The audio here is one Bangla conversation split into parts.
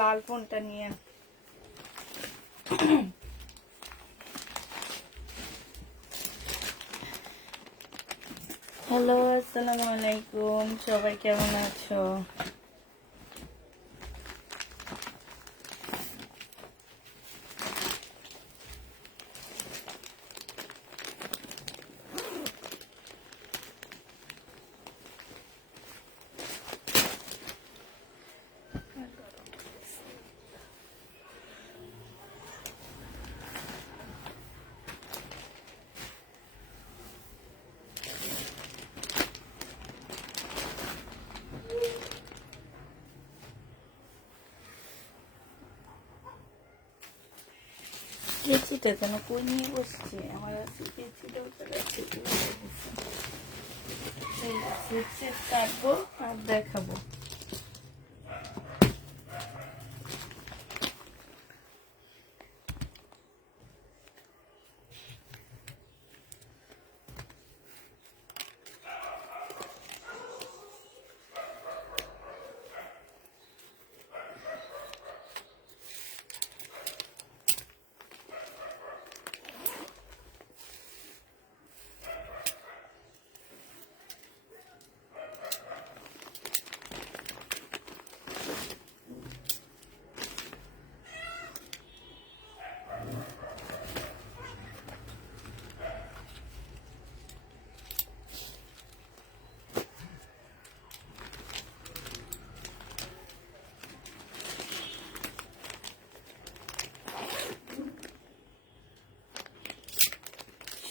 লাল ফোনটা নিয়ে হ্যালো, আসসালামু আলাইকুম, সবাই কেমন আছো? কেচিটা যেন কই নিয়ে বসছে আমার, আছে কেচিটাও কাটবো আর দেখাবো।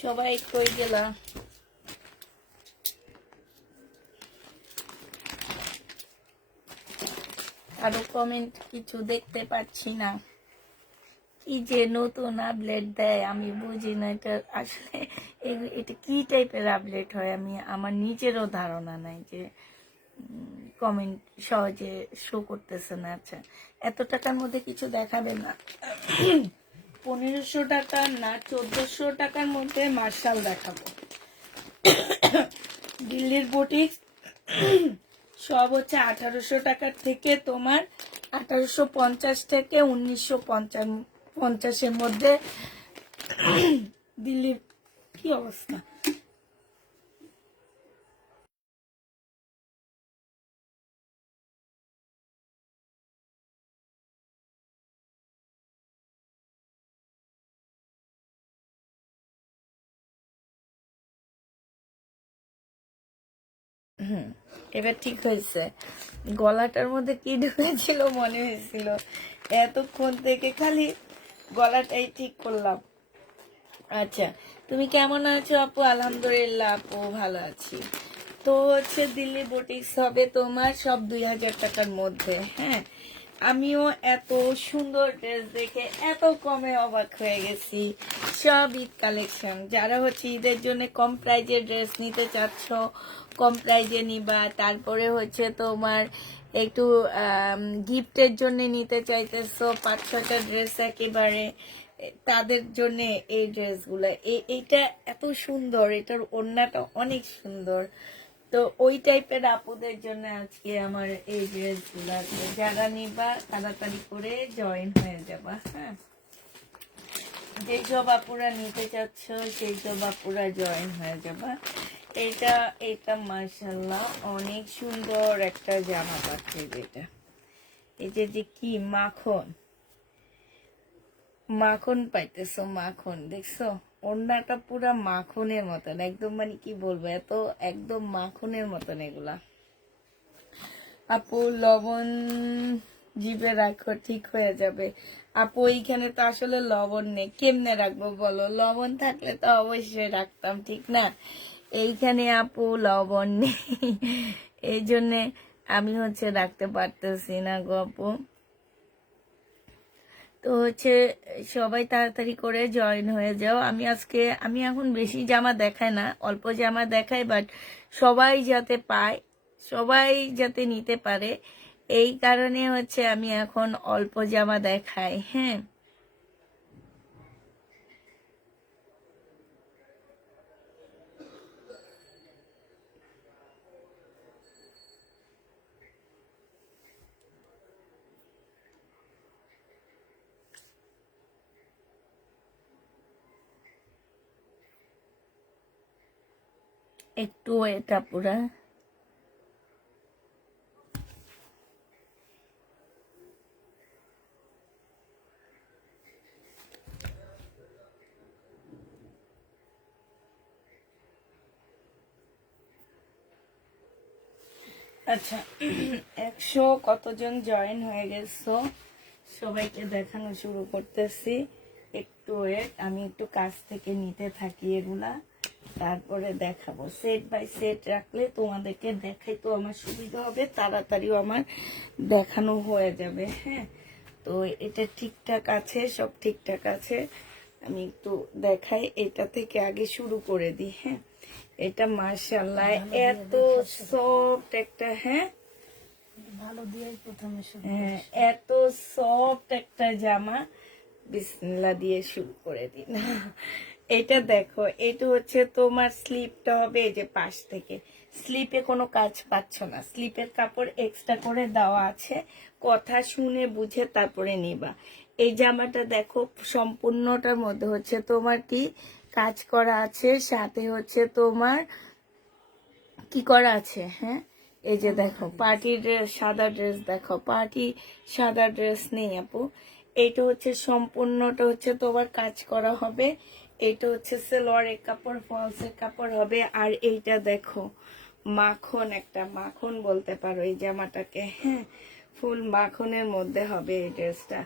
সবাই কই গেলা? আরো কমেন্ট কিছু দেখতে পাচ্ছি না। কি যে নতুন আপডেট দেয় আমি বুঝি না, এটা আসলে এটা কি টাইপের আপডেট হয় আমি আমার নিজেরও ধারণা নাই যে কমেন্ট সহজে শো করতেছে না। আচ্ছা, এত টাকার মধ্যে কিছু দেখাবে না? 1500 টাকা না 1400 টাকার মধ্যে মার্শাল দেখাবো। দিল্লির বুটিক্স সব হচ্ছে 1800 টাকার থেকে তোমার 1850 থেকে 1950 মধ্যে। দিল্লির কি অবস্থা? এবার ঠিক হয়েছে। গলাটার মধ্যে কি ঢুকেছিল মনে হয়েছিল, এতক্ষণ থেকে খালি গলাটাই ঠিক করলাম। আচ্ছা, তুমি কেমন আছো আপু? আলহামদুলিল্লাহ আপু, ভালো আছি। তো হচ্ছে দিল্লি বুটিক্স হবে তোমার সব 2000 টাকার মধ্যে। হ্যাঁ, আমিও এত সুন্দর ড্রেস দেখে এত কমে অবাক হয়ে গেছি। সব ঈদ কালেকশন, যারা হচ্ছে ঈদের জন্য কম প্রাইজের ড্রেস নিতে চাচ্ছ কম প্রাইজে নিবা, তারপরে হচ্ছে তোমার একটু গিফটের জন্য নিতে চাইতেছো 5-6টা ড্রেস একেবারে, তাদের জন্য এই ড্রেসগুলো। এইটা এত সুন্দর, এটার ওড়নাটা অনেক সুন্দর। তো ওই টাইপের আপুদের জন্য আজকে আমার এই ড্রেসগুলো, যারা নিবা তাড়াতাড়ি করে জয়েন হয়ে যাবা। হ্যাঁ, যেই সব আপুরা নিতে চাচ্ছ সেই সব আপুরা জয়েন হয়ে যাবা। এটা মাশাআল্লাহ অনেক সুন্দর একটা জামা পাচ্ছে। যেটা এই যে কি মাখন মাখন পাইতেছো, মাখন দেখছো? ওড়নাটা পুরা মাখনের মতন, একদম মানে কি বলবো, এত একদম মাখনের মতন এগুলা। আপু লবণ জিভে রাখো, ঠিক হয়ে যাবে। আপু এইখানে তো আসলে লবণ নেই, কেমনে রাখবো বলো? লবণ থাকলে তো অবশ্যই রাখতাম, ঠিক না? এইখানে আপু লবণ নেই, এই জন্যে আমি হচ্ছে রাখতে পারতেছি না গো আপু। তো হচ্ছে সবাই তাড়াতাড়ি করে জয়েন হয়ে যাও। আমি এখন বেশি জামা দেখাই না, অল্প জামা দেখাই, বাট সবাই যাতে পায়, সবাই যাতে নিতে পারে, এই কারণে হচ্ছে আমি এখন অল্প জামা দেখাই। হ্যাঁ, একটু এটা পুরা। আচ্ছা, 100 কতজন জয়েন হয়ে গেছো সবাইকে দেখানো শুরু করতেছি। একটু ওয়েট, আমি একটু কাছ থেকে নিতে থাকি এগুলা, তারপরে দেখাবো। সেট বাই সেট রাখলে তোমাদেরকে দেখাই তো আমার সুবিধা হবে, তাড়াতাড়িও আমার দেখানো হয়ে যাবে। হ্যাঁ, তো এটা ঠিকঠাক আছে, সব ঠিকঠাক আছে। আমি একটু দেখাই, এটা থেকে আগে শুরু করে দিই। হ্যাঁ, এটা মাশাআল্লাহ এত সফট একটা, হ্যাঁ ভালো দিয়ে প্রথমে শুরু হ্যাঁ, এত সফট একটা জামা। বিসমিল্লাহ দিয়ে শুরু করে দিন। এটা দেখো, এটা হচ্ছে তোমার স্লিপটা হবে এই যে পাশ থেকে, স্লিপে কোনো কাজ পাচ্ছ না, স্লিপের কাপড় এক্সট্রা করে দেওয়া আছে, কথা শুনে বুঝে তারপরে নিবা। এই জামাটা দেখো সম্পূর্ণটার মধ্যে হচ্ছে তোমার কি কাজ করা আছে, সাথে হচ্ছে তোমার কি করা আছে। হ্যাঁ, এই যে দেখো পার্টি ড্রেস, সাদা ড্রেস, দেখো পার্টি সাদা ড্রেস নেই আপু। এইটা হচ্ছে সম্পূর্ণটা হচ্ছে তোমার কাজ করা হবে, এইটা হচ্ছে সেলোয়ারের কাপড়, ফলসের কাপড় হবে। আর এইটা দেখো মাখন, একটা মাখন বলতে পারো এই জামাটাকে। হ্যাঁ, ফুল মাখনের মধ্যে হবে এই ড্রেসটা।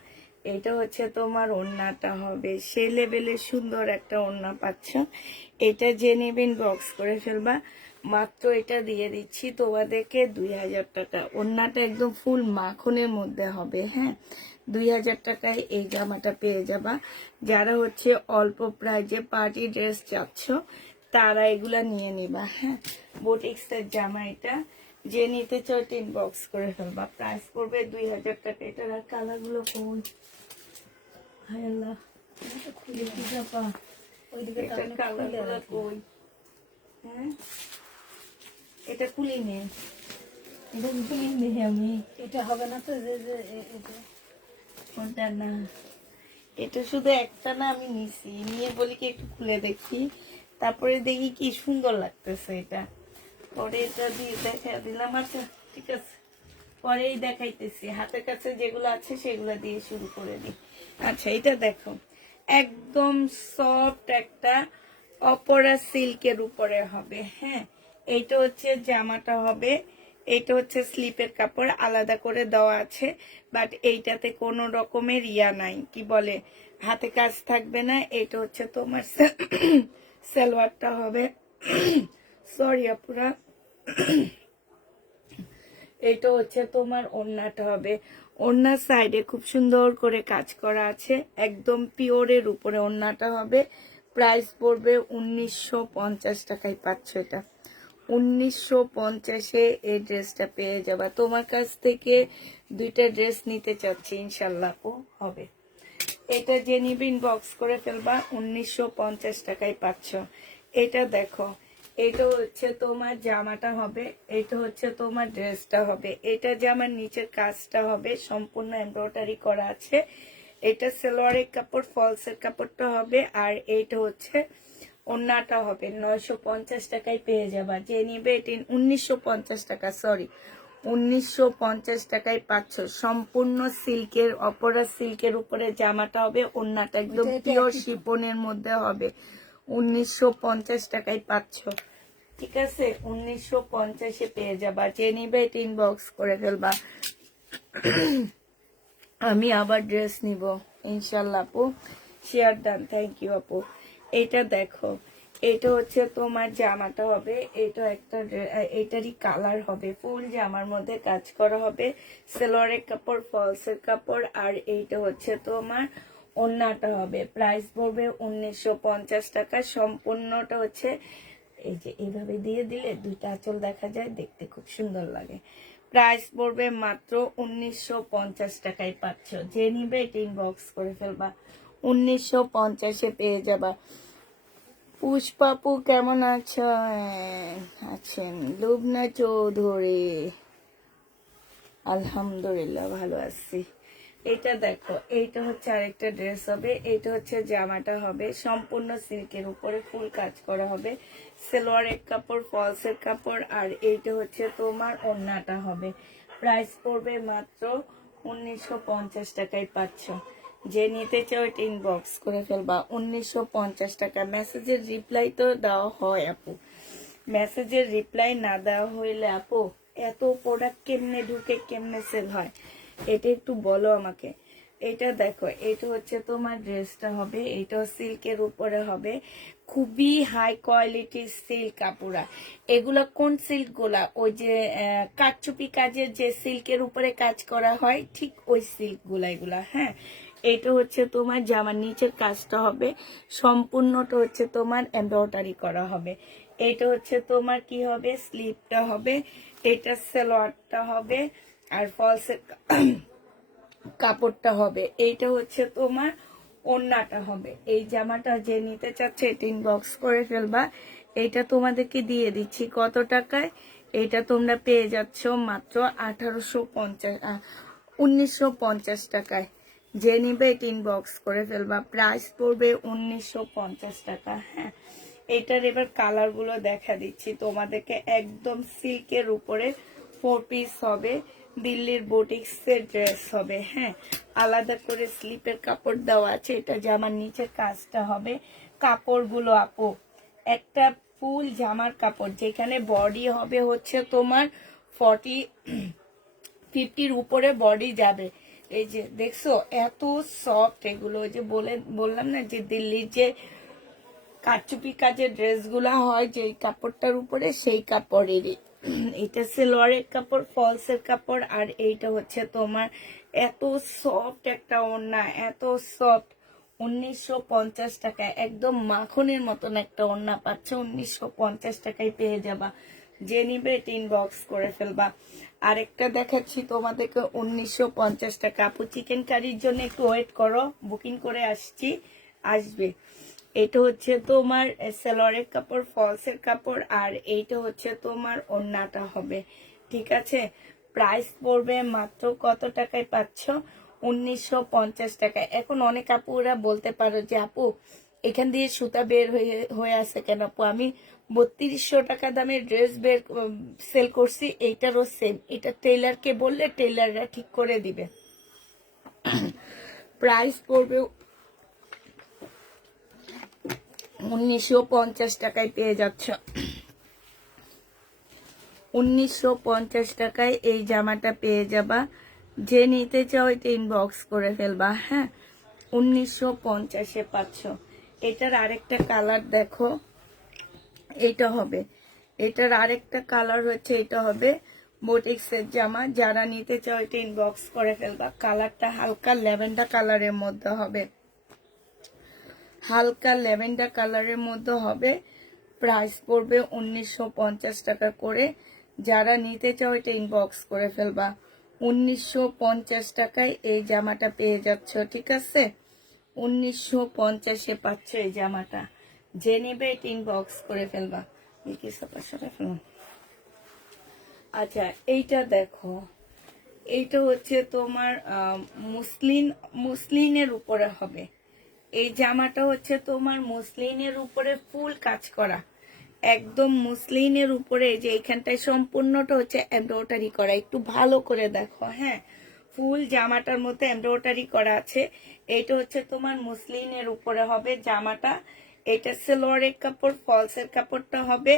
এটা হচ্ছে তোমার ওড়নাটা হবে, সে লেভেলে সুন্দর একটা ওড়না পাচ্ছ। এটা যে নেবেন বক্স করে ফেলবা, মাত্র এটা দিয়ে দিচ্ছি তোমাদেরকে 2000 টাকা। ওড়নাটা একদম ফুল মাখনের মধ্যে হবে। হ্যাঁ, 2000 টাকায় এই জামাটা পেয়ে যাবা। যারা হচ্ছে অল্প প্রাইজে পার্টি ড্রেস চাচ্ছ তারা এগুলা নিয়ে নিবা। হ্যাঁ, বুটিক্সের জামা এটা, যে নিতে চাও টিন বক্স করে ফেলবা, প্রাইস পড়বে 2000 টাকা। এটার কালারগুলো কোন, হায় আল্লাহ, খুলে কি চাপা ওইদিকে এটার কালারগুলো কই? হ্যাঁ, এটা খুলি নে, এটা খুলি নে আমি। এটা হবে না তো, যে যে এটা কোনটা না, এটা শুধু একটা না, আমি নিছি, নিয়ে বলি কি একটু খুলে দেখি, তারপরে দেখি কি সুন্দর লাগতেছে এটা, পরে এটা দিয়ে দেখা দিলাম। আচ্ছা ঠিক আছে, পরেই দেখাইতেছি, হাতের কাছে যেগুলো আছে সেগুলো দিয়ে শুরু করে দিই। আচ্ছা, এটা দেখো একদম সফট একটা অপরা সিল্কের উপরে হবে। হ্যাঁ, এইটা হচ্ছে জামাটা হবে, এইটা হচ্ছে স্লিপের কাপড় আলাদা করে দেওয়া আছে, বাট এইটাতে কোনো রকমের ইয়া নাই, কি বলে হাতে কাজ থাকবে না। এটা হচ্ছে তোমার সালোয়ারটা হবে, সরি আপুরা, এটা হচ্ছে তোমার ওড়নাটা হবে। ওড়নার সাইডে খুব সুন্দর করে কাজ করা আছে, একদম পিওরের উপরে ওড়নাটা হবে। প্রাইস পড়বে 1950 টাকায় পাচ্ছ এটা। 1950-এ এই ড্রেসটা পেয়ে যাবা। তোমার কাছ থেকে দুইটা ড্রেস নিতে চাচ্ছি, ইনশাল্লাহ ও হবে। এটা যে নিবে ইনবক্স করে ফেলবা, 1950 টাকায় পাচ্ছ। এটা দেখো, এটা হচ্ছে তোমার জামাটা হবে, এটা হচ্ছে তোমার ড্রেসটা হবে। এটা জামার নিচের কাজটা হবে সম্পূর্ণ এমব্রয়ডারি করা আছে। এটা সালোয়ারের কাপড়, ফলসের কাপড়টা হবে, আর এইটা হচ্ছে ওড়নাটা হবে। 950 টাকায় পেয়ে যাবা। যে নিবে এটি 1950 টাকা, সরি 1950 টাকায় পাচ্ছ। সম্পূর্ণ সিল্কের, অপরা সিল্কের উপরে জামাটা হবে, ওড়নাটা একদম পিওর শিপনের মধ্যে হবে। 1950 টাকায় পাচ্ছ, ঠিক আছে? 1950-এ পেয়ে যাবা। যে নিবে এটা ইনবক্স করে ফেলবা। আমি আবার ড্রেস নিব ইনশাল্লাহ আপু। শেয়ার ডান, থ্যাংক ইউ আপু। এটা দেখো, এটা হচ্ছে তোমার জামাটা হবে, এটা একটা এটারই কালার হবে, ফুল জামার মধ্যে কাজ করা হবে, সেলোয়ারের কাপড়, ফলসের কাপড়, আর এইটা হচ্ছে তোমার ওড়নাটা হবে। প্রাইস পড়বে 1950 টাকা। সম্পূর্ণটা হচ্ছে এই যে এইভাবে দিয়ে দিলে দুইটা আঁচল দেখা যায়, দেখতে খুব সুন্দর লাগে। প্রাইস পড়বে মাত্র 1950 টাকায় পাচ্ছ। যে নিবে এটা ইনবক্স করে ফেলবা, 1950-এ পেয়ে যাবা। পুষ্পাপু কেমন আছেন? লুবনা চৌধুরী, আলহামদুলিল্লাহ ভালো আছি। এটা দেখো, এইটা হচ্ছে আরেকটা ড্রেস হবে, এটা হচ্ছে জামাটা হবে, সম্পূর্ণ সিল্কের উপরে ফুল কাজ করা হবে, সেলোয়ারের কাপড়, ফলসের কাপড়, আর এইটা হচ্ছে তোমার ওড়নাটা হবে। প্রাইস পড়বে মাত্র 1950 টাকায় পাচ্ছ। যে নিতে চাও এটা ইনবক্স করে ফেলবা, 1950 টাকা। মেসেজের রিপ্লাই তো দেওয়া হয় আপু, মেসেজের রিপ্লাই না দেওয়া হইলে আপু এত প্রোডাক্ট কেমনে ঢুকে কেমনে সেল হয়, এটা একটু বলো আমাকে। এটা দেখো, এটা হচ্ছে তোমার ড্রেসটা হবে, এটাও সিল্কের উপরে হবে, খুবই হাই কোয়ালিটির সিল্ক কাপড়া। এগুলা কোন সিল্ক গুলা? ওই যে কারচুপি কাজের যে সিল্কের উপরে কাজ করা হয়, ঠিক ওই সিল্ক গুলা এগুলা। হ্যাঁ, এটা হচ্ছে তোমার জামার নিচের কাজটা হবে, সম্পূর্ণটা হচ্ছে তোমার এমব্রয়ডারি করা হবে। এটা হচ্ছে তোমার কি হবে, স্লিপটা হবে, এটা সালোয়ারটা হবে, আর ফলসের কাপড়টা হবে। এইটা হচ্ছে তোমার ওড়নাটা হবে। এই জামাটা যে নিতে চাচ্ছে এটা ইনবক্স করে ফেলবা। এইটা তোমাদেরকে দিয়ে দিচ্ছি কত টাকায়? এটা তোমরা পেয়ে যাচ্ছ মাত্র 1950 টাকায়। যে নিবে এটা ইনবক্স করে ফেলবা। প্রাইস পড়বে 1950 টাকা। হ্যাঁ, এটার এবার কালার গুলো দেখা দিচ্ছি তোমাদেরকে। একদম সিল্কের উপরে 4 পিস হবে, দিল্লির বুটিক্সের ড্রেস হবে। হ্যাঁ, আলাদা করে স্লিপের কাপড় দেওয়া আছে, এটা জামার নিচের কাজটা হবে। কাপড়গুলো আপু একটা ফুল জামার কাপড়, যেখানে বডি হবে হচ্ছে তোমার 50-র উপরে বডি যাবে। এই যে দেখছো এত সফট এগুলো, ওই যে বললাম না যে দিল্লির যে কারচুপি কাজের ড্রেসগুলা হয় যে কাপড়টার উপরে, সেই কাপড়েরই। এটা সেলোয়ারের কাপড়, ফলসের কাপড়, আর এইটা হচ্ছে তোমার এত সফট একটা ওড়না, এত সফট। 1950 টাকায় একদম মাখনের মতন একটা ওড়না পাচ্ছ, 1950 টাকায় পেয়ে যাবা। যে নিবে এটা ইনবক্স করে ফেলবা। আরেকটা দেখাচ্ছি তোমাদেরকে 1950 টাকা। আপু চিকেন কারির জন্য একটু ওয়েট করো, বুকিং করে আসবে। এটা হচ্ছে তোমার সেলোয়ারের কাপড়, ফলসের কাপড়, আর এইটা হচ্ছে তোমার ওড়নাটা হবে। ঠিক আছে, প্রাইস পড়বে মাত্র কত টাকায় পাচ্ছ? 1950 টাকায়। এখন অনেক আপুরা বলতে পারো যে আপু এখান দিয়ে সুতা বের হয়ে আছে কেন? আপু আমি 3200 টাকা দামের ড্রেস সেল করছি, এইটারও সেম। এটা টেইলারকে বললে টেইলাররা ঠিক করে দিবে। প্রাইস পড়বে 1950 টাকায় পেয়ে যাচ্ছ। 1950 টাকায় এই জামাটা পেয়ে যাবা। যে নিতে চাও এটা ইনবক্স করে ফেলবা। হ্যাঁ, 1950-এ পাচ্ছ। এটার আরেকটা কালার দেখো, এটা হবে। এটার আরেকটা কালার হচ্ছে, এটা হবে বুটিক্সের জামা। যারা নিতে চাও এটা ইনবক্স করে ফেলবা। কালারটা হালকা ল্যাভেন্ডার কালারের মধ্যে হবে, হালকা ল্যাভেন্ডার কালারের মধ্যে হবে। প্রাইস পড়বে 1950 টাকা করে। যারা নিতে চাও এটা ইনবক্স করে ফেলবা। 1950 টাকায় এই জামাটা পেয়ে যাচ্ছ। ঠিক আছে, 1950-এ পাচ্ছ এই জামাটা। যে নেবে এটা ইনবক্স করে ফেলবা। আচ্ছা, এইটা দেখো, এইটা হচ্ছে তোমার মুসলিনের উপরে হবে। এই জামাটা হচ্ছে তোমার মুসলিনের উপরে ফুল কাজ করা, একদম মুসলিনের উপরে। যে এইখানটায় সম্পূর্ণটা হচ্ছে এমব্রয়ডারি করা, একটু ভালো করে দেখো। হ্যাঁ, ফুল জামাটার মধ্যে এমব্রয়ডারি করা আছে। এইটা হচ্ছে তোমার মুসলিনের উপরে হবে জামাটা। এটা সেলোয়ারের কাপড়, ফলসের কাপড়টা হবে,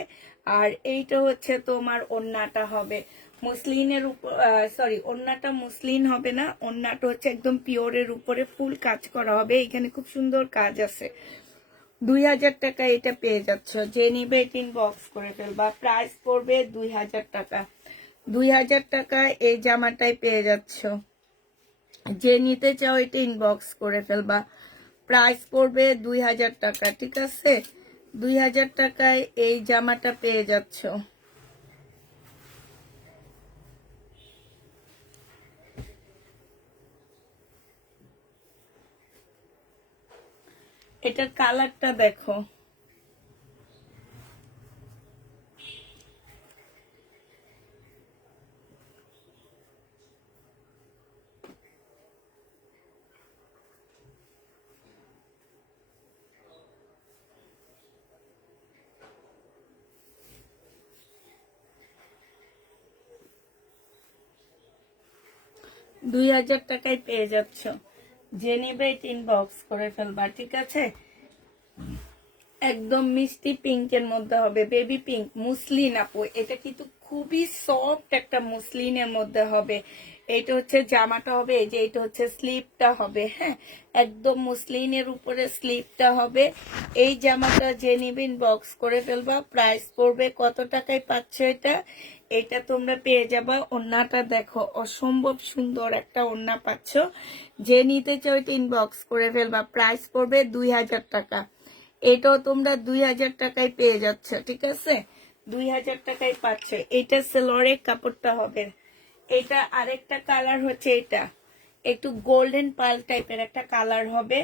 আর এইটা হচ্ছে তোমার ওড়নাটা হবে মুসলিনের উপর। সরি, ওড়নাটা মুসলিন হবে না, ওড়নাটা হচ্ছে একদম পিওরের উপরে ফুল কাজ করা হবে। এখানে খুব সুন্দর কাজ আছে। 2000 টাকা এটা পেয়ে যাচ্ছ। যে নিবে ইনবক্স করে ফেলবা, প্রাইস পড়বে 2000 টাকা। 2000 টাকায় এই জামাটাই পেয়ে যাচ্ছ। যে নিতে চাও এটা ইনবক্স করে ফেলবা, প্রাইস পড়বে 2000 টাকা, ঠিক আছে? 2000 টাকায় এই জামাটা পেয়ে যাচ্ছ। এটার কালারটা দেখো। দুই হাজার টাকায় পেয়ে যাচ্ছ। যে নিবে ইনবক্স করে ফেলবা, ঠিক আছে? একদম মিষ্টি পিঙ্কের মধ্যে হবে, বেবি পিঙ্ক মুসলিন আপু। এটা কিন্তু খুবই সফট একটা মুসলিনের মধ্যে হবে। এটা হচ্ছে জামাটা হবে, এই যে এটা হচ্ছে স্লিপটা হবে, হ্যাঁ, একদম মুসলিনের উপরে স্লিপটা হবে। এই জামাটা যে নিবেন বক্স করে ফেলবা, প্রাইস পড়বে কত টাকায় পাচ্ছ এটা? এটা তোমরা পেয়ে যাবা। ওড়নাটা দেখো, অসম্ভব সুন্দর একটা ওড়না পাচ্ছ। যে নিতে চাও এটা ইনবক্স করে ফেলবা, প্রাইস পড়বে 2000 টাকা। এটাও তোমরা 2000 টাকায় পেয়ে যাচ্ছ, ঠিক আছে? 2000 টাকায় পাচ্ছ। এটা সেলরের কাপড়টা হবে। এটা আরেকটা কালার হচ্ছে, এটা একটু গোল্ডেন পার্ল টাইপের একটা কালার হবে।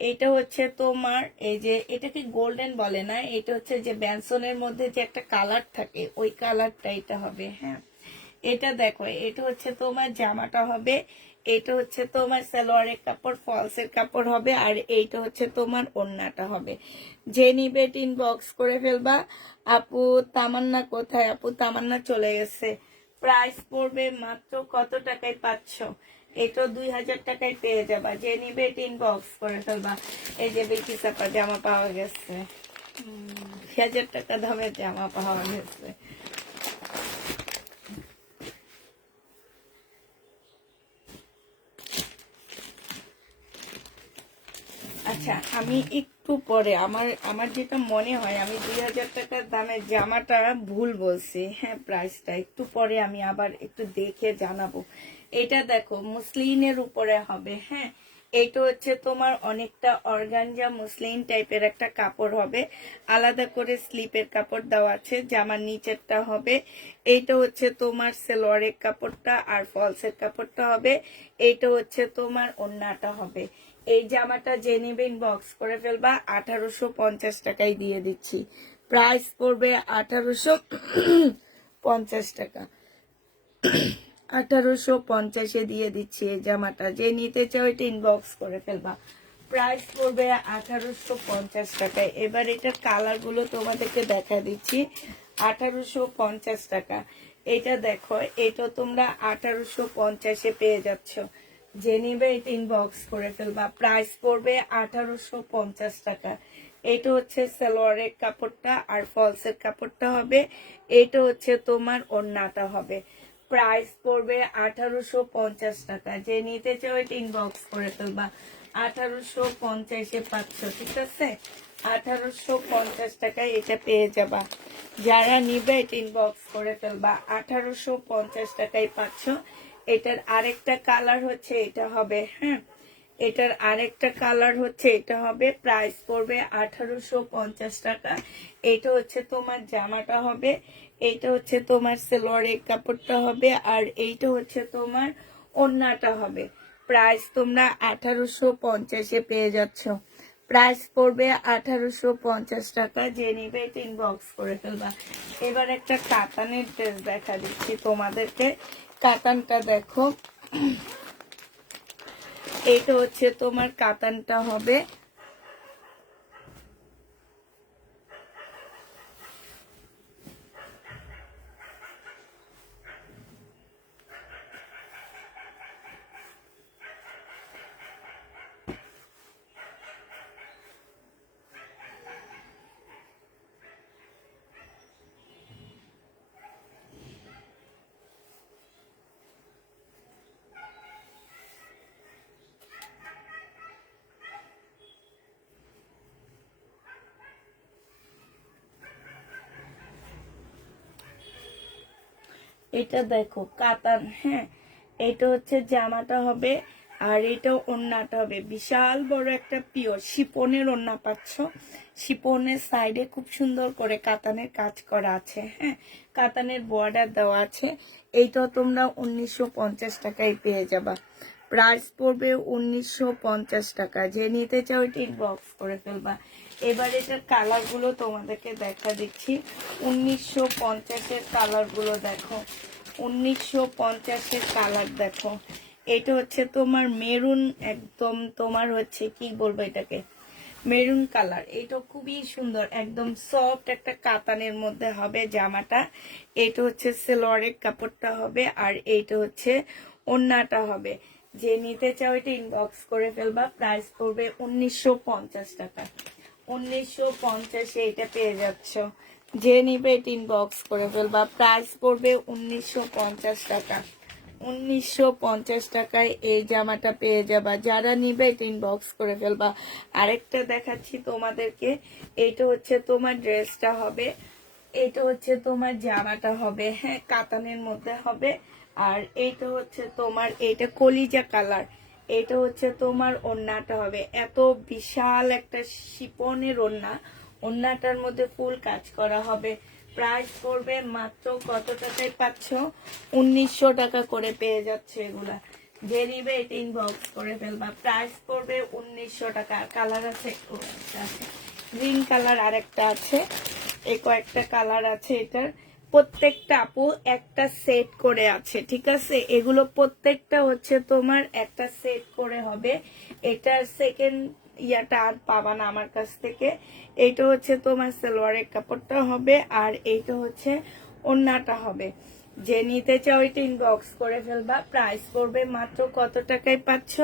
এটা হচ্ছে তোমার এই যে, এটাকে গোল্ডেন বলে না, এটা হচ্ছে যে ব্যানসনের মধ্যে যে একটা কালার থাকে, ওই কালারটা এটা হবে, হ্যাঁ। এটা দেখো, এটা হচ্ছে তোমার জামাটা হবে, এটা হচ্ছে তোমার সালোয়ারের কাপড়, ফলসের কাপড় হবে, আর এইটা হচ্ছে তোমার ওড়নাটা হবে। যে নিবে ইনবক্স করে ফেলবা। আপু তামান্না কোথায়? আপু তামান্না চলে গেছে। প্রাইস পড়বে মাত্র কত টাকায় পাচ্ছ? এটা 2000 টাকায় পেয়ে যাবা। যে নিবে ইনবক্স করে ফেলবা। এই যে বেশি চাপা জামা পাওয়া গেছে, 2000 টাকা দামের জামা পাওয়া গেছে। আচ্ছা, আমি একটু পরে আমার আমার যেটা মনে হয়, আমি 2000 টাকার দামের জামাটা ভুল বলছি, হ্যাঁ, প্রাইসটা একটু পরে আমি আবার একটু দেখে জানাবো। এটা দেখো মুসলিনের উপরে হবে, হ্যাঁ। এটা হচ্ছে তোমার অনেকটা অর্গানজা মুসলিন টাইপের একটা কাপড় হবে। আলাদা করে স্লিপের কাপড় দেওয়া আছে। জামার নিচেরটা হবে, এইটা হচ্ছে তোমার সেলোয়ারের কাপড়টা, আর ফলসের কাপড়টা হবে। এইটা হচ্ছে তোমার ওড়নাটা হবে। এই জামাটা যে নিবে ইনবক্স করে ফেলবা, 1850 টাকায় দিয়ে দিচ্ছি। প্রাইস পড়বে 1850 টাকা। 1850-এ দিয়ে দিচ্ছি এই জামাটা। যে নিতে চাও এটা ইনবক্স করে ফেলবা, প্রাইস পড়বে 1850 টাকায়। এবার এটার কালার গুলো তোমাদেরকে দেখা দিচ্ছি। 1850 টাকা। এটা দেখো, এটা তোমরা 1850-এ পেয়ে যাচ্ছ। যে নিবে এটা ইনবক্স করে ফেলবা, প্রাইস পড়বে 1850 টাকা। এটা হচ্ছে সালোয়ারের কাপড়টা, আর ফলসের কাপড়টা হবে। এটা হচ্ছে তোমার ওড়নাটা হবে। প্রাইস পড়বে 1850 টাকা। যে নিতে চাও এটা ইনবক্স করে ফেলবা, 1850-এ পাচ্ছ, ঠিক আছে? 1850 টাকায় এটা পেয়ে যাবা। যারা নিবে এটা ইনবক্স করে ফেলবা, 1850 টাকায় পাচ্ছ। এটার আরেকটা কালার হচ্ছে এটা হবে, হ্যাঁ। এটার আরেকটা কালার হচ্ছে এটা হবে। প্রাইস পড়বে 1850 টাকা। এটা হচ্ছে তোমার জামাটা হবে, এইটা হচ্ছে তোমার সেলোয়ারের কাপড়টা হবে, আর এইটা হচ্ছে তোমার ওড়নাটা হবে। প্রাইস তোমরা 1850-এ পেয়ে যাচ্ছ। প্রাইস পড়বে 1850 টাকা। যে নিবে এটা ইনবক্স করে ফেলবা। এবার একটা কাতানের ড্রেস দেখা দিচ্ছি তোমাদেরকে। কাতানটা দেখো, এইটা হচ্ছে তোমার কাতানটা হবে। এটা দেখো কাতান, হ্যাঁ এটা হচ্ছে জামাটা হবে, আর এটা ওড়নাটা হবে। বিশাল বড় একটা পিওর শিপনের ওড়না পাচ্ছ। শিপনের সাইডে খুব সুন্দর করে কাতানের কাজ করা আছে, হ্যাঁ কাতানের বর্ডার দেওয়া আছে। এইটা তোমরা 1950 টাকায় পেয়ে যাবা। প্রাইস পড়বে 1950 টাকা। যে নিতে চাও এটা ইনবক্স করে ফেলবা। এবার এটার কালার গুলো তোমাদেরকে দেখা দিচ্ছি। 1950-এর কালার গুলো দেখো, 1950-এর কালার দেখো। এটা হচ্ছে তোমার মেরুন, একদম তোমার হচ্ছে কি বলবো এটাকে, মেরুন কালার। এটা খুবই সুন্দর, একদম সফট একটা কাতানের মধ্যে হবে জামাটা। এটা হচ্ছে সেলোয়ারের কাপড়টা হবে, আর এইটা হচ্ছে ওড়নাটা হবে। যে নিতে চাও এটা ইনবক্স করে ফেলবা। প্রাইস পড়বে 1950 টাকা। 1950-এ এটা পেয়ে যাচ্ছ। যে নিবে এটা ইনবক্স করে ফেলবা। প্রাইস পড়বে 1950 টাকা। 1950 টাকায় এই জামাটা পেয়ে যাবা। যারা নিবে এটা ইনবক্স করে ফেলবা। আরেকটা দেখাচ্ছি তোমাদেরকে। এটা হচ্ছে তোমার ড্রেসটা হবে, এটা হচ্ছে তোমার জামাটা হবে, হ্যাঁ কাতানের মধ্যে হবে। আর এইটা হচ্ছে তোমার, এটা কলিজা কালার। এটা হচ্ছে তোমার ওড়নাটা হবে। এত বিশাল একটা শিপনের ওড়না, ওড়নাটার মধ্যে ফুল কাজ করা হবে। প্রাইস পড়বে মাত্র কত টাকায় পাচ্ছ? 1900 টাকা করে পেয়ে যাচ্ছে এগুলা। যে নিবে এটা ইনবক্স করে ফেলবা। প্রাইস পড়বে 1900 টাকা। কালার আছে, গ্রিন কালার আরেকটা আছে, এই কয়েকটা কালার আছে এটার। প্রত্যেকটা আপু একটা সেট করে আছে, ঠিক আছে? এগুলো প্রত্যেকটা হচ্ছে তোমার একটা সেট করে হবে। এটার সেকেন্ড ইয়াটা আর পাবা না আমার কাছ থেকে। এইটা হচ্ছে তোমার সালোয়ারের কাপড়টা হবে, আর এইটা হচ্ছে ওড়নাটা হবে। যে নিতে চাও এটা ইনবক্স করে ফেলবা। প্রাইস পড়বে মাত্র কত টাকায় পাচ্ছ?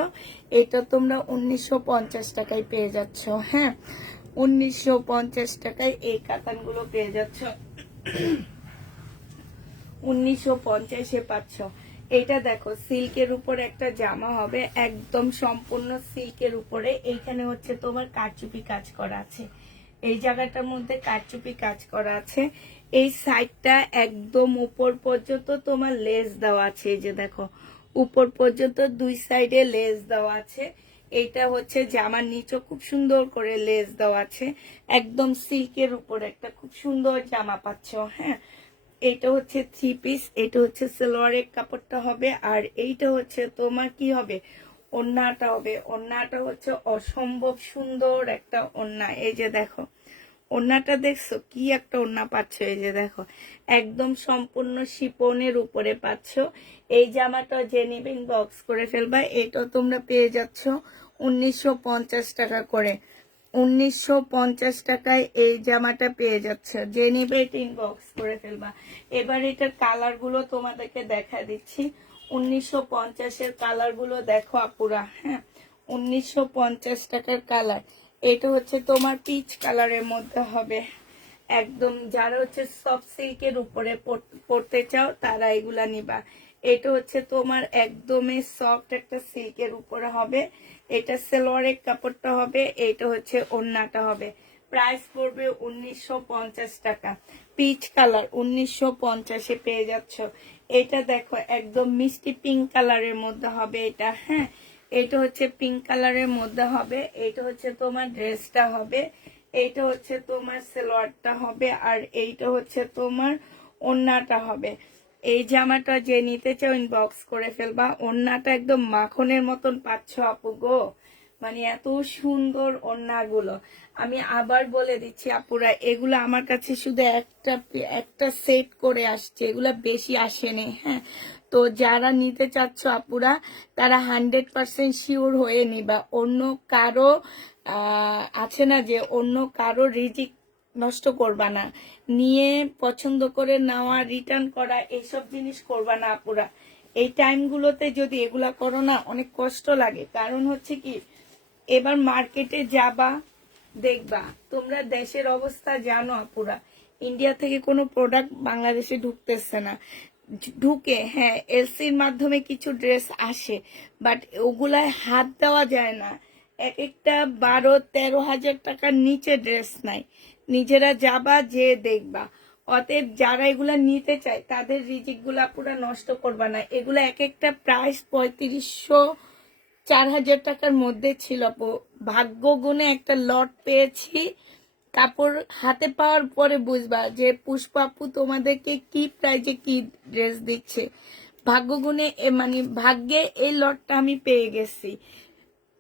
এটা তোমরা 1950 টাকায় পেয়ে যাচ্ছ, হ্যাঁ 1950 টাকায় এই কাতানগুলো পেয়ে যাচ্ছ। 1950-এ পাচ্ছ। এটা দেখো সিল্কের উপর একটা জামা হবে, একদম সম্পূর্ণ সিল্কের উপরে। এইখানে হচ্ছে তোমার কারচুপি কাজ করা আছে, এই জায়গাটার মধ্যে কারচুপি কাজ করা আছে। এই সাইডটা একদম উপর পর্যন্ত তোমার লেস দেওয়া আছে, এই যে দেখো উপর পর্যন্ত দুই সাইডে লেস দেওয়া আছে। এইটা হচ্ছে জামার নিচে খুব সুন্দর করে লেস দেওয়া আছে। একদম সিল্কের উপর একটা খুব সুন্দর জামা পাচ্ছ, হ্যাঁ এটা হচ্ছে 3 পিস। এটা হচ্ছে সালোয়ারের কাপড়টা হবে, আর এইটা হচ্ছে তোমার কি হবে, ওড়নাটা হবে। ওড়নাটা হচ্ছে অসম্ভব সুন্দর একটা ওড়না। এই যে দেখো ওড়নাটা দেখছো কি একটা ওড়না পাচ্ছ, এই যে দেখো একদম সম্পূর্ণ শিপনের উপরে পাচ্ছ। এই জামাটা যে নিবেন বক্স করে ফেলবা। এটা তোমরা পেয়ে যাচ্ছ 1950 টাকা করে। 1950 টাকায় এই জামাটা পেয়ে যাচ্ছে। যে নিবে এটা ইনবক্স করে ফেলবা। এবার এটার কালার গুলো তোমাদেরকে দেখা দিচ্ছি। 1950-এর কালার গুলো দেখো আপুরা, হ্যাঁ 1950 টাকার কালার। এটা হচ্ছে তোমার পিচ কালারের মধ্যে হবে। একদম যারা হচ্ছে সফট সিল্কের উপরে পড়তে চাও তারা এগুলা নিবা। এটা হচ্ছে তোমার একদমই সফট একটা সিল্কের উপরে হবে। এটা সালোয়ারের কাপড়টা হবে, এটা হচ্ছে ওড়নাটা হবে। প্রাইস পড়বে 1950 টাকা। পিচ কালার 1950-এ পেয়ে যাচ্ছ। এটা দেখো একদম মিষ্টি পিঙ্ক কালারের মধ্যে হবে এটা, হ্যাঁ এটা হচ্ছে পিঙ্ক কালারের মধ্যে হবে। এটা হচ্ছে তোমার ড্রেসটা হবে, এইটা হচ্ছে তোমার সালোয়ারটা হবে, আর এইটা হচ্ছে তোমার ওড়নাটা হবে। এই জামাটা যে নিতে চাও ইনবক্স করে ফেলবা। ওড়নাটা একদম মাখনের মতন পাচ্ছ আপু গো, মানে এত সুন্দর ওড়নাগুলো। আমি আবার বলে দিচ্ছি আপুরা, এগুলো আমার কাছে শুধু একটা সেট করে আসছে, এগুলা বেশি আসেনি, হ্যাঁ তো যারা নিতে চাচ্ছ আপুরা তারা 100% শিওর হয়ে নিবা। অন্য কারো আছে না যে অন্য কারো রিজিক নষ্ট করবা না, নিয়ে পছন্দ করে নেওয়া রিটার্ন করা এইসব জিনিস করবা না আপুরা। এই টাইমগুলোতে যদি এগুলা করো না অনেক কষ্ট লাগে। কারণ হচ্ছে কি, এবার মার্কেটে যাবা দেখবা, তোমরা দেশের অবস্থা জানো আপুরা, ইন্ডিয়া থেকে কোনো প্রোডাক্ট বাংলাদেশে ঢুকতেছে না। ঢুকে হ্যাঁ এলসির মাধ্যমে কিছু ড্রেস আসে, বাট ওগুলায় হাত দেওয়া যায় না। এক একটা 12-13 হাজার টাকার নিচে ড্রেস নাই। নিজেরা যাবা যে দেখবা। অতএব যারা এগুলা নিতে চায় তাদের রিজিক গুলা পুরো নষ্ট করবা না। এগুলা এক একটা প্রাইস 3500 4000 টাকার মধ্যে ছিল আপু। ভাগ্য গুণে একটা লট পেয়েছি। কাপড় হাতে পাওয়ার পরে বুঝবা যে পুষ্পা আপু তোমাদেরকে কি প্রাইজে কি ড্রেস দিচ্ছে। ভাগ্য গুণে মানে ভাগ্যে এই লটটা আমি পেয়ে গেছি।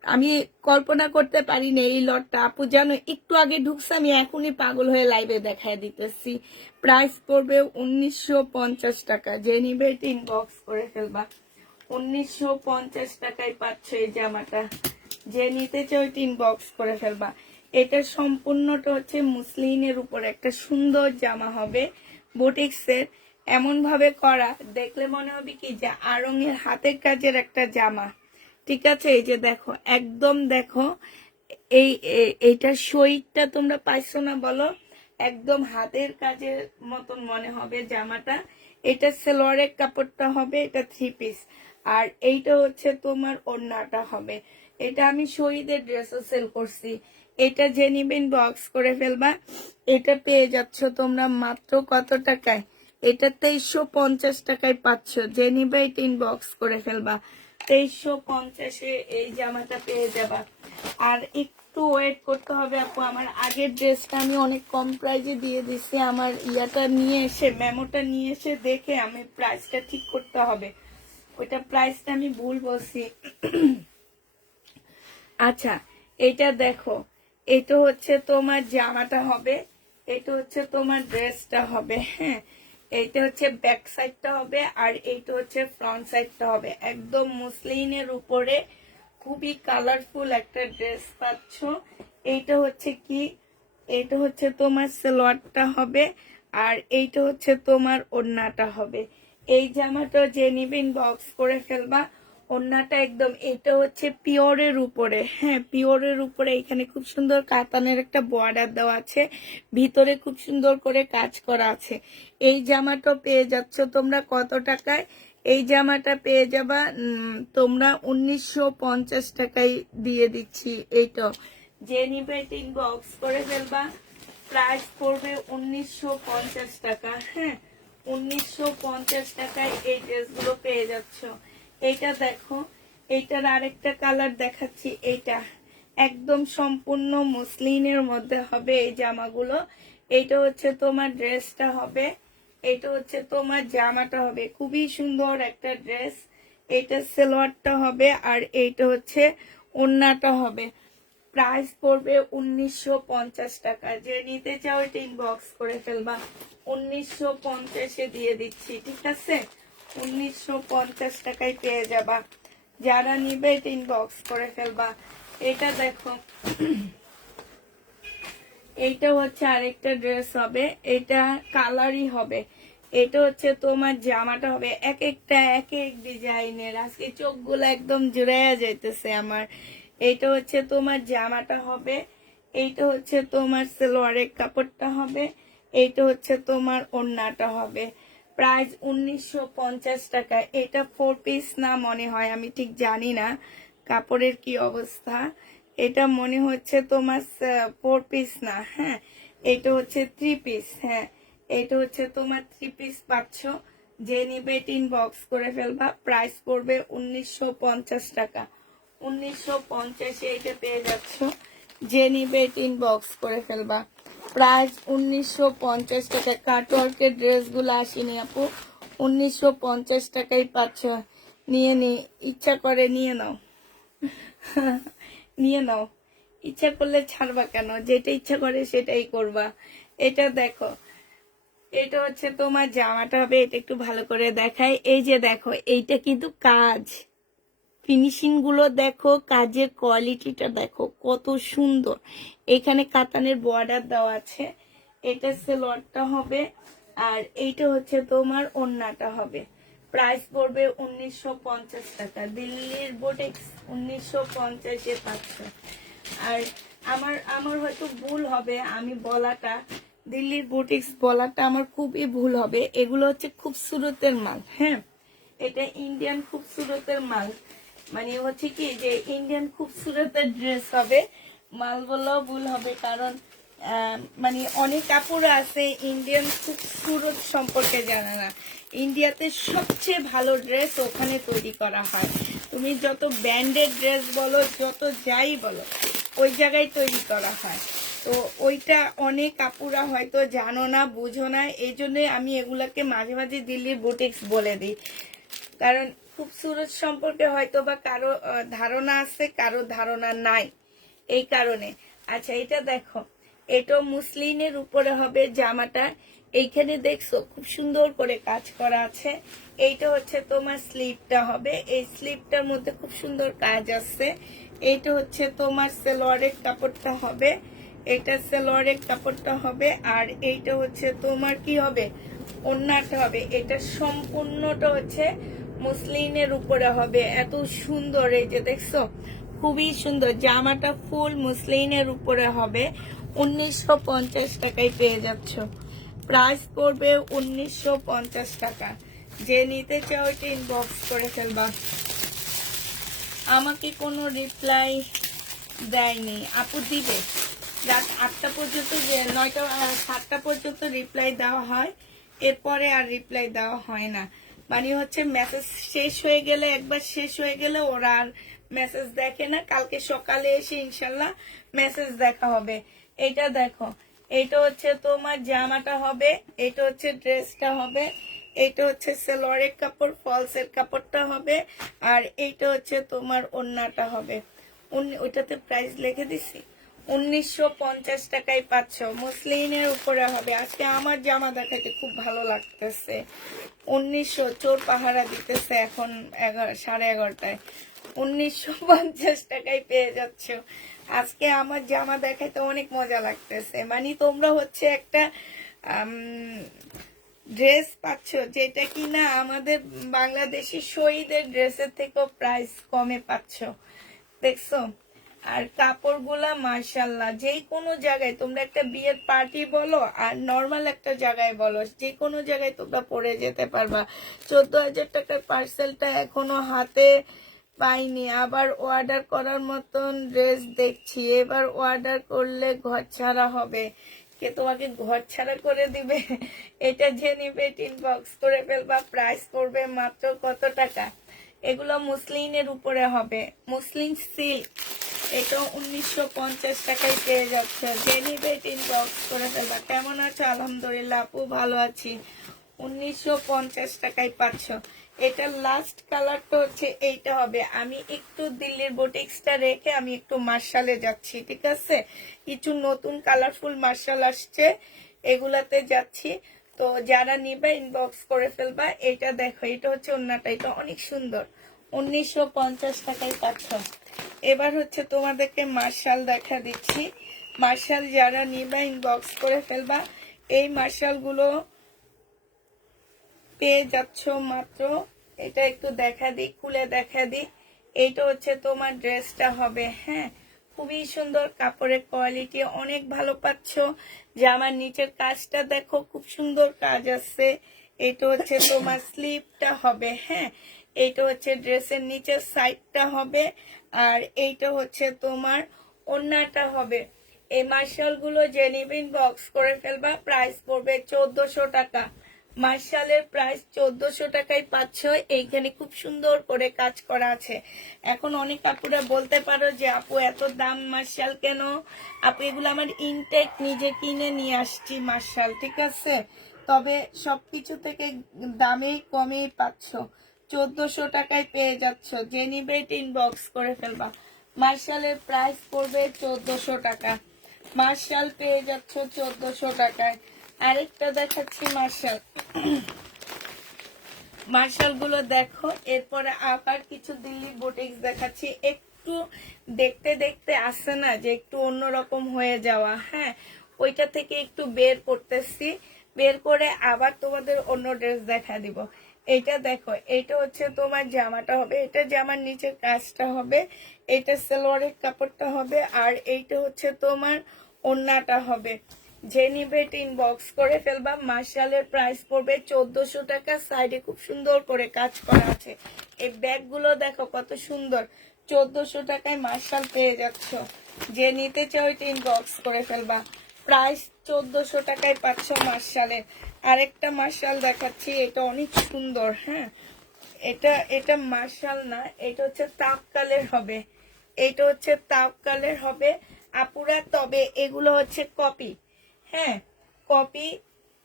আমি কল্পনা করতে পারি না এই লটটা আপু জানো একটু আগে ঢুকছে, আমি এখনই পাগল হয়ে লাইভে দেখায় দিতেছি। প্রাইস পড়বে 1950 টাকা। যে নিবে ইনবক্স করে ফেলবা। 1950 টাকায় পাচ্ছ এই জামাটা। যে নিতে চাও ইনবক্স করে ফেলবা। এটা সম্পূর্ণটা হচ্ছে মুসলিনের উপর একটা সুন্দর জামা হবে বুটিক্সের, এমন ভাবে করা দেখলে মনে হবে কি যে আড়ঙের হাতের কাজের একটা জামা। ঠিক আছে, এই যে দেখো একদম দেখো এইটা শরীরটা তোমরা পাইছো না বলো, একদম হাতের কাজের মতন মনে হবে জামাটা। এটা সেলোয়ারের কাপড়টা হবে, এটা 3 পিস। আর এইটা হচ্ছে তোমার ওড়নাটা হবে। এটা আমি শহীদের ড্রেসও সেল করছি। এটা যে নিবেন বক্স করে ফেলবা। এটা পেয়ে যাচ্ছ তোমরা মাত্র কত টাকায়? এটা 2350 টাকায় পাচ্ছ। যে নিবে এটা ইনবক্স করে ফেলবা। 2350-এ এই জামাটা পেয়ে যাবা। আর একটু ওয়েট করতে হবে আপু। আমার আগের ড্রেসটা আমি অনেক কম প্রাইজে দিয়ে দিছি। আমার ইয়াটা নিয়ে এসে মেমোটা নিয়ে এসে দেখে আমি প্রাইসটা ঠিক করতে হবে। ওইটা প্রাইসটা আমি ভুল বলছি। আচ্ছা, এটা দেখো, এটা হচ্ছে তোমার জামাটা হবে, এটা হচ্ছে তোমার ড্রেসটা হবে। হ্যাঁ, এইটা হচ্ছে ব্যাক সাইডটা হবে আর এইটা হচ্ছে ফ্রন্ট সাইডটা হবে। একদম মুসলিনের উপরে খুবই কালারফুল একটা ড্রেস পাচ্ছ। এইটা হচ্ছে কি, এইটা হচ্ছে তোমার সালোয়ারটা হবে আর এইটা হচ্ছে তোমার ওড়নাটা হবে। এই জামাটা যে নিবেন বক্স করে ফেলবা। ওড়নাটা একদম এটা হচ্ছে পিওরের উপরে। হ্যাঁ, পিওরের উপরে এখানে খুব সুন্দর কাতানের একটা বর্ডার দেওয়া আছে, ভিতরে খুব সুন্দর করে কাজ করা আছে। এই জামাটা পেয়ে যাচ্ছ তোমরা কত টাকায়? এই জামাটা পেয়ে যাবা তোমরা 1950 টাকায় দিয়ে দিচ্ছি। এইটা যে নিবে ইনবক্স করে ফেলবা। প্রাইস পড়বে 1950 টাকা। হ্যাঁ, 1950 টাকায় এই ড্রেসগুলো পেয়ে যাচ্ছ। এইটা দেখো, এইটার আরেকটা কালার দেখাচ্ছি। এইটা একদম সম্পূর্ণ মুসলিনের মধ্যে হবে এই জামাগুলো। এইটা হচ্ছে তোমার ড্রেসটা হবে, এটা হচ্ছে তোমার জামাটা হবে। খুবই সুন্দর একটা ড্রেস। এইটা সালোয়ারটা হবে আর এইটা হচ্ছে ওড়নাটা হবে। প্রাইস পড়বে 1950 টাকা। যে নিতে চাও এটা ইনবক্স করে ফেলবা। 1950-এ দিয়ে দিচ্ছি, ঠিক আছে? 1950 টাকায় পেয়ে যাবা। যারা নিবে এটা ইনবক্স করে ফেলবা। এটা দেখো, এইটা হচ্ছে আরেকটা ড্রেস হবে, এটা কালারই হবে। এটা হচ্ছে তোমার জামাটা হবে, এক একটা এক এক ডিজাইনের। আজকে চোখগুলো একদম জুড়াইয়া যাইতেছে আমার। এইটা হচ্ছে তোমার জামাটা হবে, এইটা হচ্ছে তোমার সালোয়ারের কাপড়টা হবে, এইটা হচ্ছে তোমার ওড়নাটা হবে। প্রাইস 1950 টাকা। এটা 4 পিস না মনে হয়, আমি ঠিক জানি না কাপড়ের কি অবস্থা। এটা মনে হচ্ছে তোমার 4 পিস না। হ্যাঁ, এটা হচ্ছে 3 পিস। হ্যাঁ, এটা হচ্ছে তোমার 3 পিস পাচ্ছ। যে নিবে ইনবক্স করে ফেলবা। প্রাইস পড়বে 1950 টাকা। 1950-এ এটা পেয়ে যাচ্ছ। যে নিবে ইনবক্স করে ফেলবা। প্রাইস 1950 টাকা। কাটওয়ার্কের ড্রেসগুলো আসেনি আপু, 1950 টাকাই পাচ্ছ। নিয়ে ইচ্ছা করে নিয়ে নাও। নিয়ে নাও, ইচ্ছা করলে ছাড়বা কেন? যেটা ইচ্ছা করে সেটাই করবা। এটা দেখো, এটা হচ্ছে তোমার জামাটা হবে। এটা একটু ভালো করে দেখাই। এই যে দেখো, এইটা কিন্তু কাজ, ফিনিশিং গুলো দেখো, কাজের কোয়ালিটিটা দেখো কত সুন্দর। এখানে কাতানের বর্ডার দেওয়া আছে। এটা সালোয়ারটা হবে আর এইটা হচ্ছে তোমার ওড়নাটা হবে। প্রাইস পড়বে 1950 টাকা। দিল্লির বুটিক্স 1950-এ পাচ্ছ। আর আমার হয়তো ভুল হবে আমি বলাটা, দিল্লির বুটিক্স বলাটা আমার খুবই ভুল হবে। এগুলো হচ্ছে খুবসুরতের মাল। হ্যাঁ, এটা ইন্ডিয়ান খুবসুরতের মাল। মানে হচ্ছে কি যে ইন্ডিয়ান খুবসুরতের ড্রেস হবে। মাল বললেও ভুল হবে, কারণ মানে অনেক কাপড় আছে ইন্ডিয়ান খুবসুরত সম্পর্কে জানে না। ইন্ডিয়াতে সবচেয়ে ভালো ড্রেস ওখানে তৈরি করা হয়। তুমি যত ব্র্যান্ডেড ড্রেস বলো, যত যাই বলো, ওই জায়গায় তৈরি করা হয়। তো ওইটা অনেক কাপুরা হয়তো জানো না, বুঝো না, এই জন্য আমি এগুলাকে মাঝে মাঝে দিল্লির বুটিক্স বলে দিই। কারণ খুবসুরত সম্পর্কে হয়তো বা কারো ধারণা আছে, কারো ধারণা নাই, এই কারণে। আচ্ছা, এটা দেখো, এটা মুসলিনের উপরে হবে জামাটা। এইখানে দেখছো খুব সুন্দর করে কাজ করা আছে। এইটা হচ্ছে তোমার স্লিভটা হবে, এই স্লিভটার মধ্যে খুব সুন্দর কাজ আছে। এইটা হচ্ছে তোমার সালোয়ারের কাপড়টা হবে, এটা সালোয়ারের কাপড়টা হবে। আর এইটা হচ্ছে তোমার কি হবে, ওড়নাটা হবে। এটা সম্পূর্ণটা হচ্ছে মুসলিনের উপরে হবে। এত সুন্দর, এই যে দেখছো খুবই সুন্দর জামাটা, ফুল মুসলিনের উপরে হবে। 1950 টাকায় পেয়ে যাচ্ছ। প্রাইস পড়বে 1950 টাকা। যে নিতে চাও এটা ইনবক্স করে ফেলবা। আমাকে কোনো রিপ্লাই দেয়নি আপু, দিবে রাত 8টা পর্যন্ত, যে 9টা 7টা পর্যন্ত রিপ্লাই দেওয়া হয়, এরপরে আর রিপ্লাই দেওয়া হয় না। মানে হচ্ছে মেসেজ শেষ হয়ে গেলে, একবার শেষ হয়ে গেলে ওরা আর মেসেজ দেখে না। কালকে সকালে এসে ইনশাল্লাহ মেসেজ দেখা হবে। এটা দেখো, এটা হচ্ছে তোমার জামাটা হবে, এটা হচ্ছে ড্রেসটা হবে, এটা হচ্ছে সালোয়ারের কাপড়, ফলসের কাপড়টা হবে, আর এইটা হচ্ছে তোমার ওড়নাটা হবে। ওইটাতে প্রাইস লিখে দিছি, 1950 টাকায় পাচ্ছ। মুসলিনের উপরে হবে। আজকে আমার জামা দেখাতে খুব ভালো লাগতেছে। 1900, চোর পাহারা দিতেছে এখন 11:30টায়। 1950 টাকায় পেয়ে যাচ্ছ। আজকে আমার জামা দেখাতে অনেক মজা লাগতেছে। মানে তোমরা হচ্ছে একটা ড্রেস পাচ্ছ যেটা কিনা আমাদের বাংলাদেশি শহীদের ড্রেসের থেকেও প্রাইস কমে পাচ্ছ, দেখছো। আর কাপড়গুলা মাশাআল্লাহ, যে কোনো জায়গায় তোমরা একটা বিয়ের পার্টি বলো আর নর্মাল একটা জায়গায় বলো, যে কোনো জায়গায় তোমরা পরে যেতে পারবা। 14,000 টাকার পার্সেলটা এখনো হাতে পাইনি, আবার অর্ডার করার মতন ড্রেস দেখছি। এবার অর্ডার করলে ঘর ছাড়া হবে। কে তোমাকে ঘর ছাড়া করে দিবে? এটা যে নিবে ইনবক্স করে ফেলবা। প্রাইস পড়বে মাত্র কত টাকা? এগুলো মুসলিনের উপরে হবে, মুসলিন সিল্ক। এটা 1950 টাকায় পেয়ে যাচ্ছে। যে নিবে ইনবক্স করে ফেলবা। কেমন আছো? আলহামদুলিল্লাহ আপু, ভালো আছি। 1950 টাকায় পাচ্ছ। এটা লাস্ট কালারটা হচ্ছে এইটা হবে। আমি একটু দিল্লির বুটিক্সটা রেখে আমি একটু মার্শালে যাচ্ছি, ঠিক আছে? কিছু নতুন কালারফুল মার্শাল আসছে, এগুলাতে যাচ্ছি। তো যারা নিবে ইনবক্স করে ফেলবা। এটা দেখো, এটা হচ্ছে ওড়নাটা, এটা অনেক সুন্দর। 1950 টাকায় পাচ্ছ। এবার হচ্ছে তোমাদেরকে মার্শাল দেখা দিচ্ছি। মার্শাল যারা নিবে ইনবক্স করে ফেলবা। এই মার্শাল গুলো পেয়ে যাচ্ছ মাত্র, এটা একটু দেখা দিই, খুলে দেখা দিই। এইটা হচ্ছে তোমার ড্রেসটা হবে। হ্যাঁ, খুবই সুন্দর, কাপড়ের কোয়ালিটি অনেক ভালো পাচ্ছ। জামার নিচের কাজটা দেখো, খুব সুন্দর কাজ আছে। এটা হচ্ছে তোমার স্লিভটা হবে। হ্যাঁ, এইটা হচ্ছে ড্রেসের নিচের সাইডটা হবে, আর এইটা হচ্ছে তোমার ওড়নাটা হবে। এই মার্শাল গুলো যে নিবেন বক্স করে ফেলবা। প্রাইস পড়বে 1400 টাকা। মার্শালের প্রাইস 1400 টাকায় পাচ্ছ। এইখানে খুব সুন্দর করে কাজ করা আছে। এখন অনেক আপুরা বলতে পারো যে আপু এত দাম মার্শাল কেন? আপু এগুলো আমার ইনটেক, নিজে কিনে নিয়ে আসছি মার্শাল, ঠিক আছে? তবে সবকিছু থেকে দামেই কমেই পাচ্ছ। 1400 টাকায় পেয়ে যাচ্ছ। যে নিবে ইনবক্স করে ফেলবা। মার্শালের প্রাইস পড়বে 1400 টাকা। মার্শাল পেয়ে যাচ্ছ 1400 টাকায়। আরেকটা দেখাচ্ছি মার্শাল। মার্শাল গুলো দেখো। এরপরে আবার কিছু দিল্লি বুটিক্স দেখাচ্ছি। একটু দেখতে দেখতে আসছে না যে একটু অন্যরকম হয়ে যাওয়া। হ্যাঁ, ওইটা থেকে একটু বের করতেছি, বের করে আবার তোমাদের অন্য ড্রেস দেখা দিব। এটা দেখো, এটা হচ্ছে তোমার জামাটা হবে, এটা জামার নিচের কাজটা হবে, এটা সালোয়ারের কাপড়টা হবে, আর এইটা হচ্ছে তোমার ওড়নাটা হবে। যে নিবে ইনবক্স করে ফেলবা। মার্শালের প্রাইস পড়বে 1400 টাকা। সাইডে খুব সুন্দর করে কাজ করা আছে। এই ব্যাগগুলো দেখো কত সুন্দর। 1400 টাকায় মার্শাল পেয়ে যাচ্ছ। যে নিতে চাও ইনবক্স করে ফেলবা। প্রাইস 1400 টাকায় পাচ্ছ মার্শালের। আরেকটা মার্শাল দেখাচ্ছি, এটা অনেক সুন্দর। হ্যাঁ, এটা মার্শাল না, এটা হচ্ছে তাওয়াক্কালের হবে। এটা হচ্ছে তাওয়াক্কালের হবে আপুরা, তবে এগুলো হচ্ছে কপি। হ্যাঁ, কপি,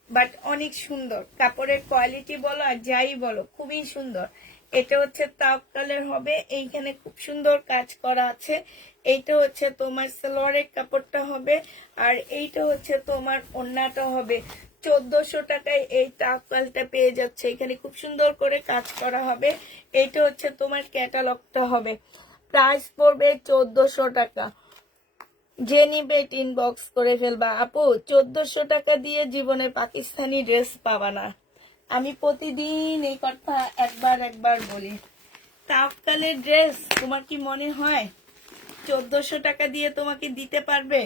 বাট অনেক সুন্দর। কাপড়ের কোয়ালিটি বলো আর যাই বলো, খুবই সুন্দর। এটা হচ্ছে তাওয়াক্কালের হবে, এইখানে খুব সুন্দর কাজ করা আছে। এইটা হচ্ছে তোমার সালোয়ারের কাপড়টা হবে, আর এইটা হচ্ছে তোমার ওড়নাটা হবে। 1400 টাকায় এই তাওয়াক্কালটা পেয়ে যাচ্ছে, এখানে খুব সুন্দর করে কাজ করা হবে। এইটা হচ্ছে তোমার ক্যাটালগটা হবে, প্রাইস পড়বে 1400 টাকা। যে নিবে ইনবক্স করে ফেলবা। আপু 1400 টাকা দিয়ে জীবনে পাকিস্তানি ড্রেস পাবা না, আমি প্রতিদিন এই কথা একবার বলি। তাওয়াক্কালের ড্রেস তোমার কি মনে হয় 1400 টাকা দিয়ে তোমাকে দিতে পারবে?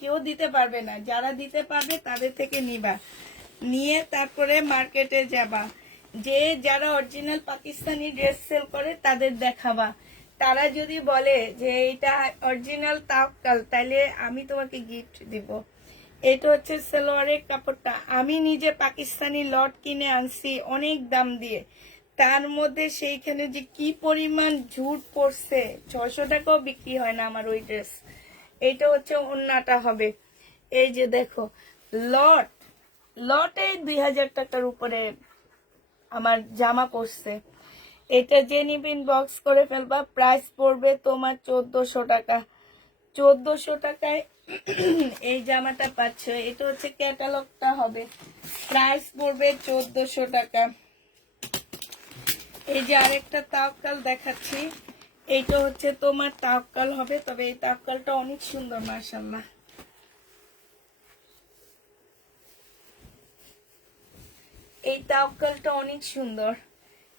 কেউ দিতে পারবে না। যারা দিতে পারবে তাদের থেকে নিবা, নিয়ে তারপরে মার্কেটে যাবা, যে যারা অরিজিনাল পাকিস্তানি ড্রেস সেল করে তাদের দেখাবা। তারা যদি বলে যে এটা অরিজিনাল তাওয়াক্কাল, তাহলে আমি তোমাকে গিফট দিব। এটা হচ্ছে সালোয়ারের কাপড়টা, আমি নিজে পাকিস্তানি লট কিনে আনছি অনেক দাম দিয়ে, তার মধ্যে সেইখানে যে কি পরিমাণ ঝুট পড়ছে, 600 টাকাও বিক্রি হয় না আমার ওই ড্রেস। এটা হচ্ছে ওড়নাটা হবে। এই যে দেখো, লটে 2000 টাকার উপরে আমার জামা পড়ছে। এটা যে নিবে ইনবক্স করে ফেলবা, প্রাইস পড়বে তোমার 1400 টাকা। 1400 টাকায় এই জামাটা পাচ্ছ। এটা হচ্ছে ক্যাটালগটা হবে, প্রাইস পড়বে 1400 টাকা। এই যে আরেকটা তাওয়াক্কাল দেখাচ্ছি, এইটা হচ্ছে তোমার তাওয়াক্কাল হবে, তবে এই তাওয়াক্কালটা অনেক সুন্দর মাশাআল্লাহ। এই তাওয়াক্কালটা অনেক সুন্দর।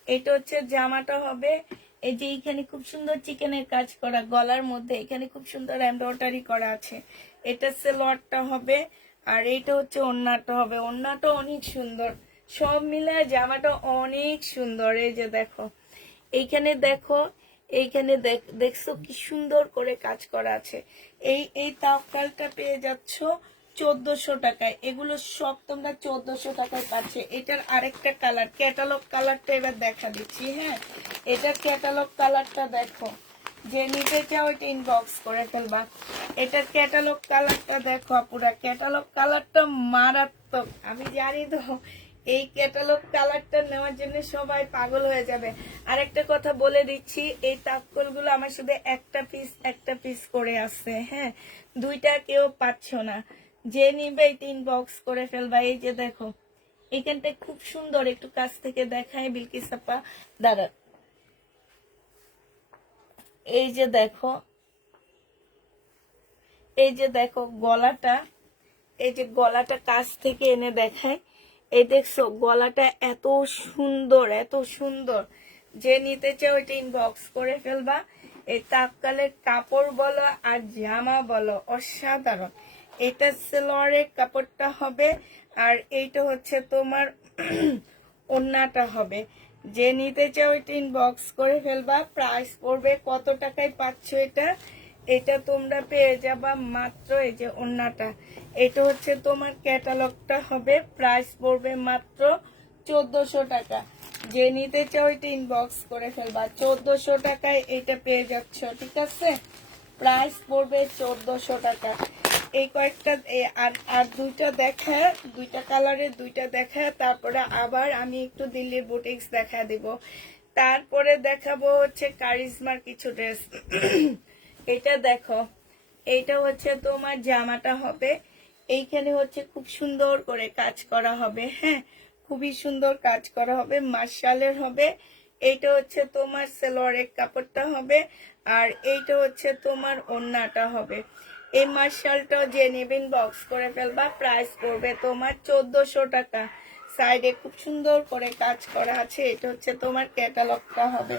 এটা হচ্ছে জামাটা হবে, এই যে এইখানে খুব সুন্দর চিকেনের কাজ করা, গলার মধ্যে এখানে খুব সুন্দর এমব্রয়ডারি করা আছে। এটা সালোয়ারটা হবে, আর এইটা হচ্ছে ওড়নাটা হবে। ওড়নাটা অনেক সুন্দর, সব মিলায় জামাটা অনেক সুন্দর। এই যে দেখো, এইখানে দেখো, এইখানে দেখছো কি সুন্দর করে কাজ করা আছে। এই তাওয়াক্কালটা পেয়ে যাচ্ছ 1400 টাকায়। এগুলো সব তোমরা 1400 টাকায় পাচ্ছে। এটার আরেকটা কালার, ক্যাটালগ কালারটা এবার দেখা দিচ্ছি। হ্যাঁ, এটার ক্যাটালগ কালারটা দেখো, যে নিতে চাও এটা ইনবক্স করে ফেলবা। এটার ক্যাটালগ কালারটা দেখো আপুরা, ক্যাটালগ কালারটা মারাত্মক। আমি জানি তো এই ক্যাটালগ কালারটা নেওয়ার জন্য সবাই পাগল হয়ে যাবে। আরেকটা কথা বলে দিচ্ছি, এই তাক্কলগুলো আমার শুধু একটা পিস করে আছে। হ্যাঁ, দুইটা কেউ পাচ্ছ না। যে নিবে এটা ইনবক্স করে ফেলবা। এই যে দেখো, এখানটা খুব সুন্দর, একটু কাছ থেকে দেখায় বিলকিস আপা, দাঁড়া। এই যে দেখো, এই যে দেখো গলাটা, এই যে গলাটা কাছ থেকে এনে দেখায়। এই দেখছো গলাটা এত সুন্দর, এত সুন্দর। যে নিতে চাও এটা ইনবক্স করে ফেলবা। এই তাক্কালের কাপড় বলো আর জামা বলো অসাধারণ। এটা সালোয়ারের কাপড়টা হবে, আর এইটা হচ্ছে তোমার ওড়নাটা হবে। যে নিতে চাও এটা ইনবক্স করে ফেলবা। প্রাইস পড়বে কত টাকায় পাচ্ছ এটা? এটা তোমরা পেয়ে যাবা মাত্র, এই যে ওড়নাটা, এটা হচ্ছে তোমার ক্যাটালগটা হবে, প্রাইস পড়বে মাত্র 1400 টাকা। যে নিতে চাও এটা ইনবক্স করে ফেলবা। 1400 টাকায় এটা পেয়ে যাচ্ছ, ঠিক আছে? প্রাইস পড়বে 1400 টাকা। এই কয়েকটা আর দুইটা দেখা, দুইটা কালারের দুইটা দেখা, তারপরে আবার আমি একটু দিল্লির বুটিক্স দেখা দিব। তারপরে দেখাবো হচ্ছে কারিজমার কিছু ড্রেস। এটা দেখো, এইটা হচ্ছে তোমার জামাটা হবে, এইখানে হচ্ছে খুব সুন্দর করে কাজ করা হবে। হ্যাঁ, খুবই সুন্দর কাজ করা হবে, মার্শালের হবে। এইটা হচ্ছে তোমার সালোয়ারের কাপড়টা হবে, আর এইটা হচ্ছে তোমার ওড়নাটা হবে। এই মার্শালটাও যে নেবেন বক্স করে ফেলবা। প্রাইস পড়বে তোমার 1400 টাকা। সাইডে খুব সুন্দর করে কাজ করা আছে। এটা হচ্ছে তোমার ক্যাটালগটা হবে,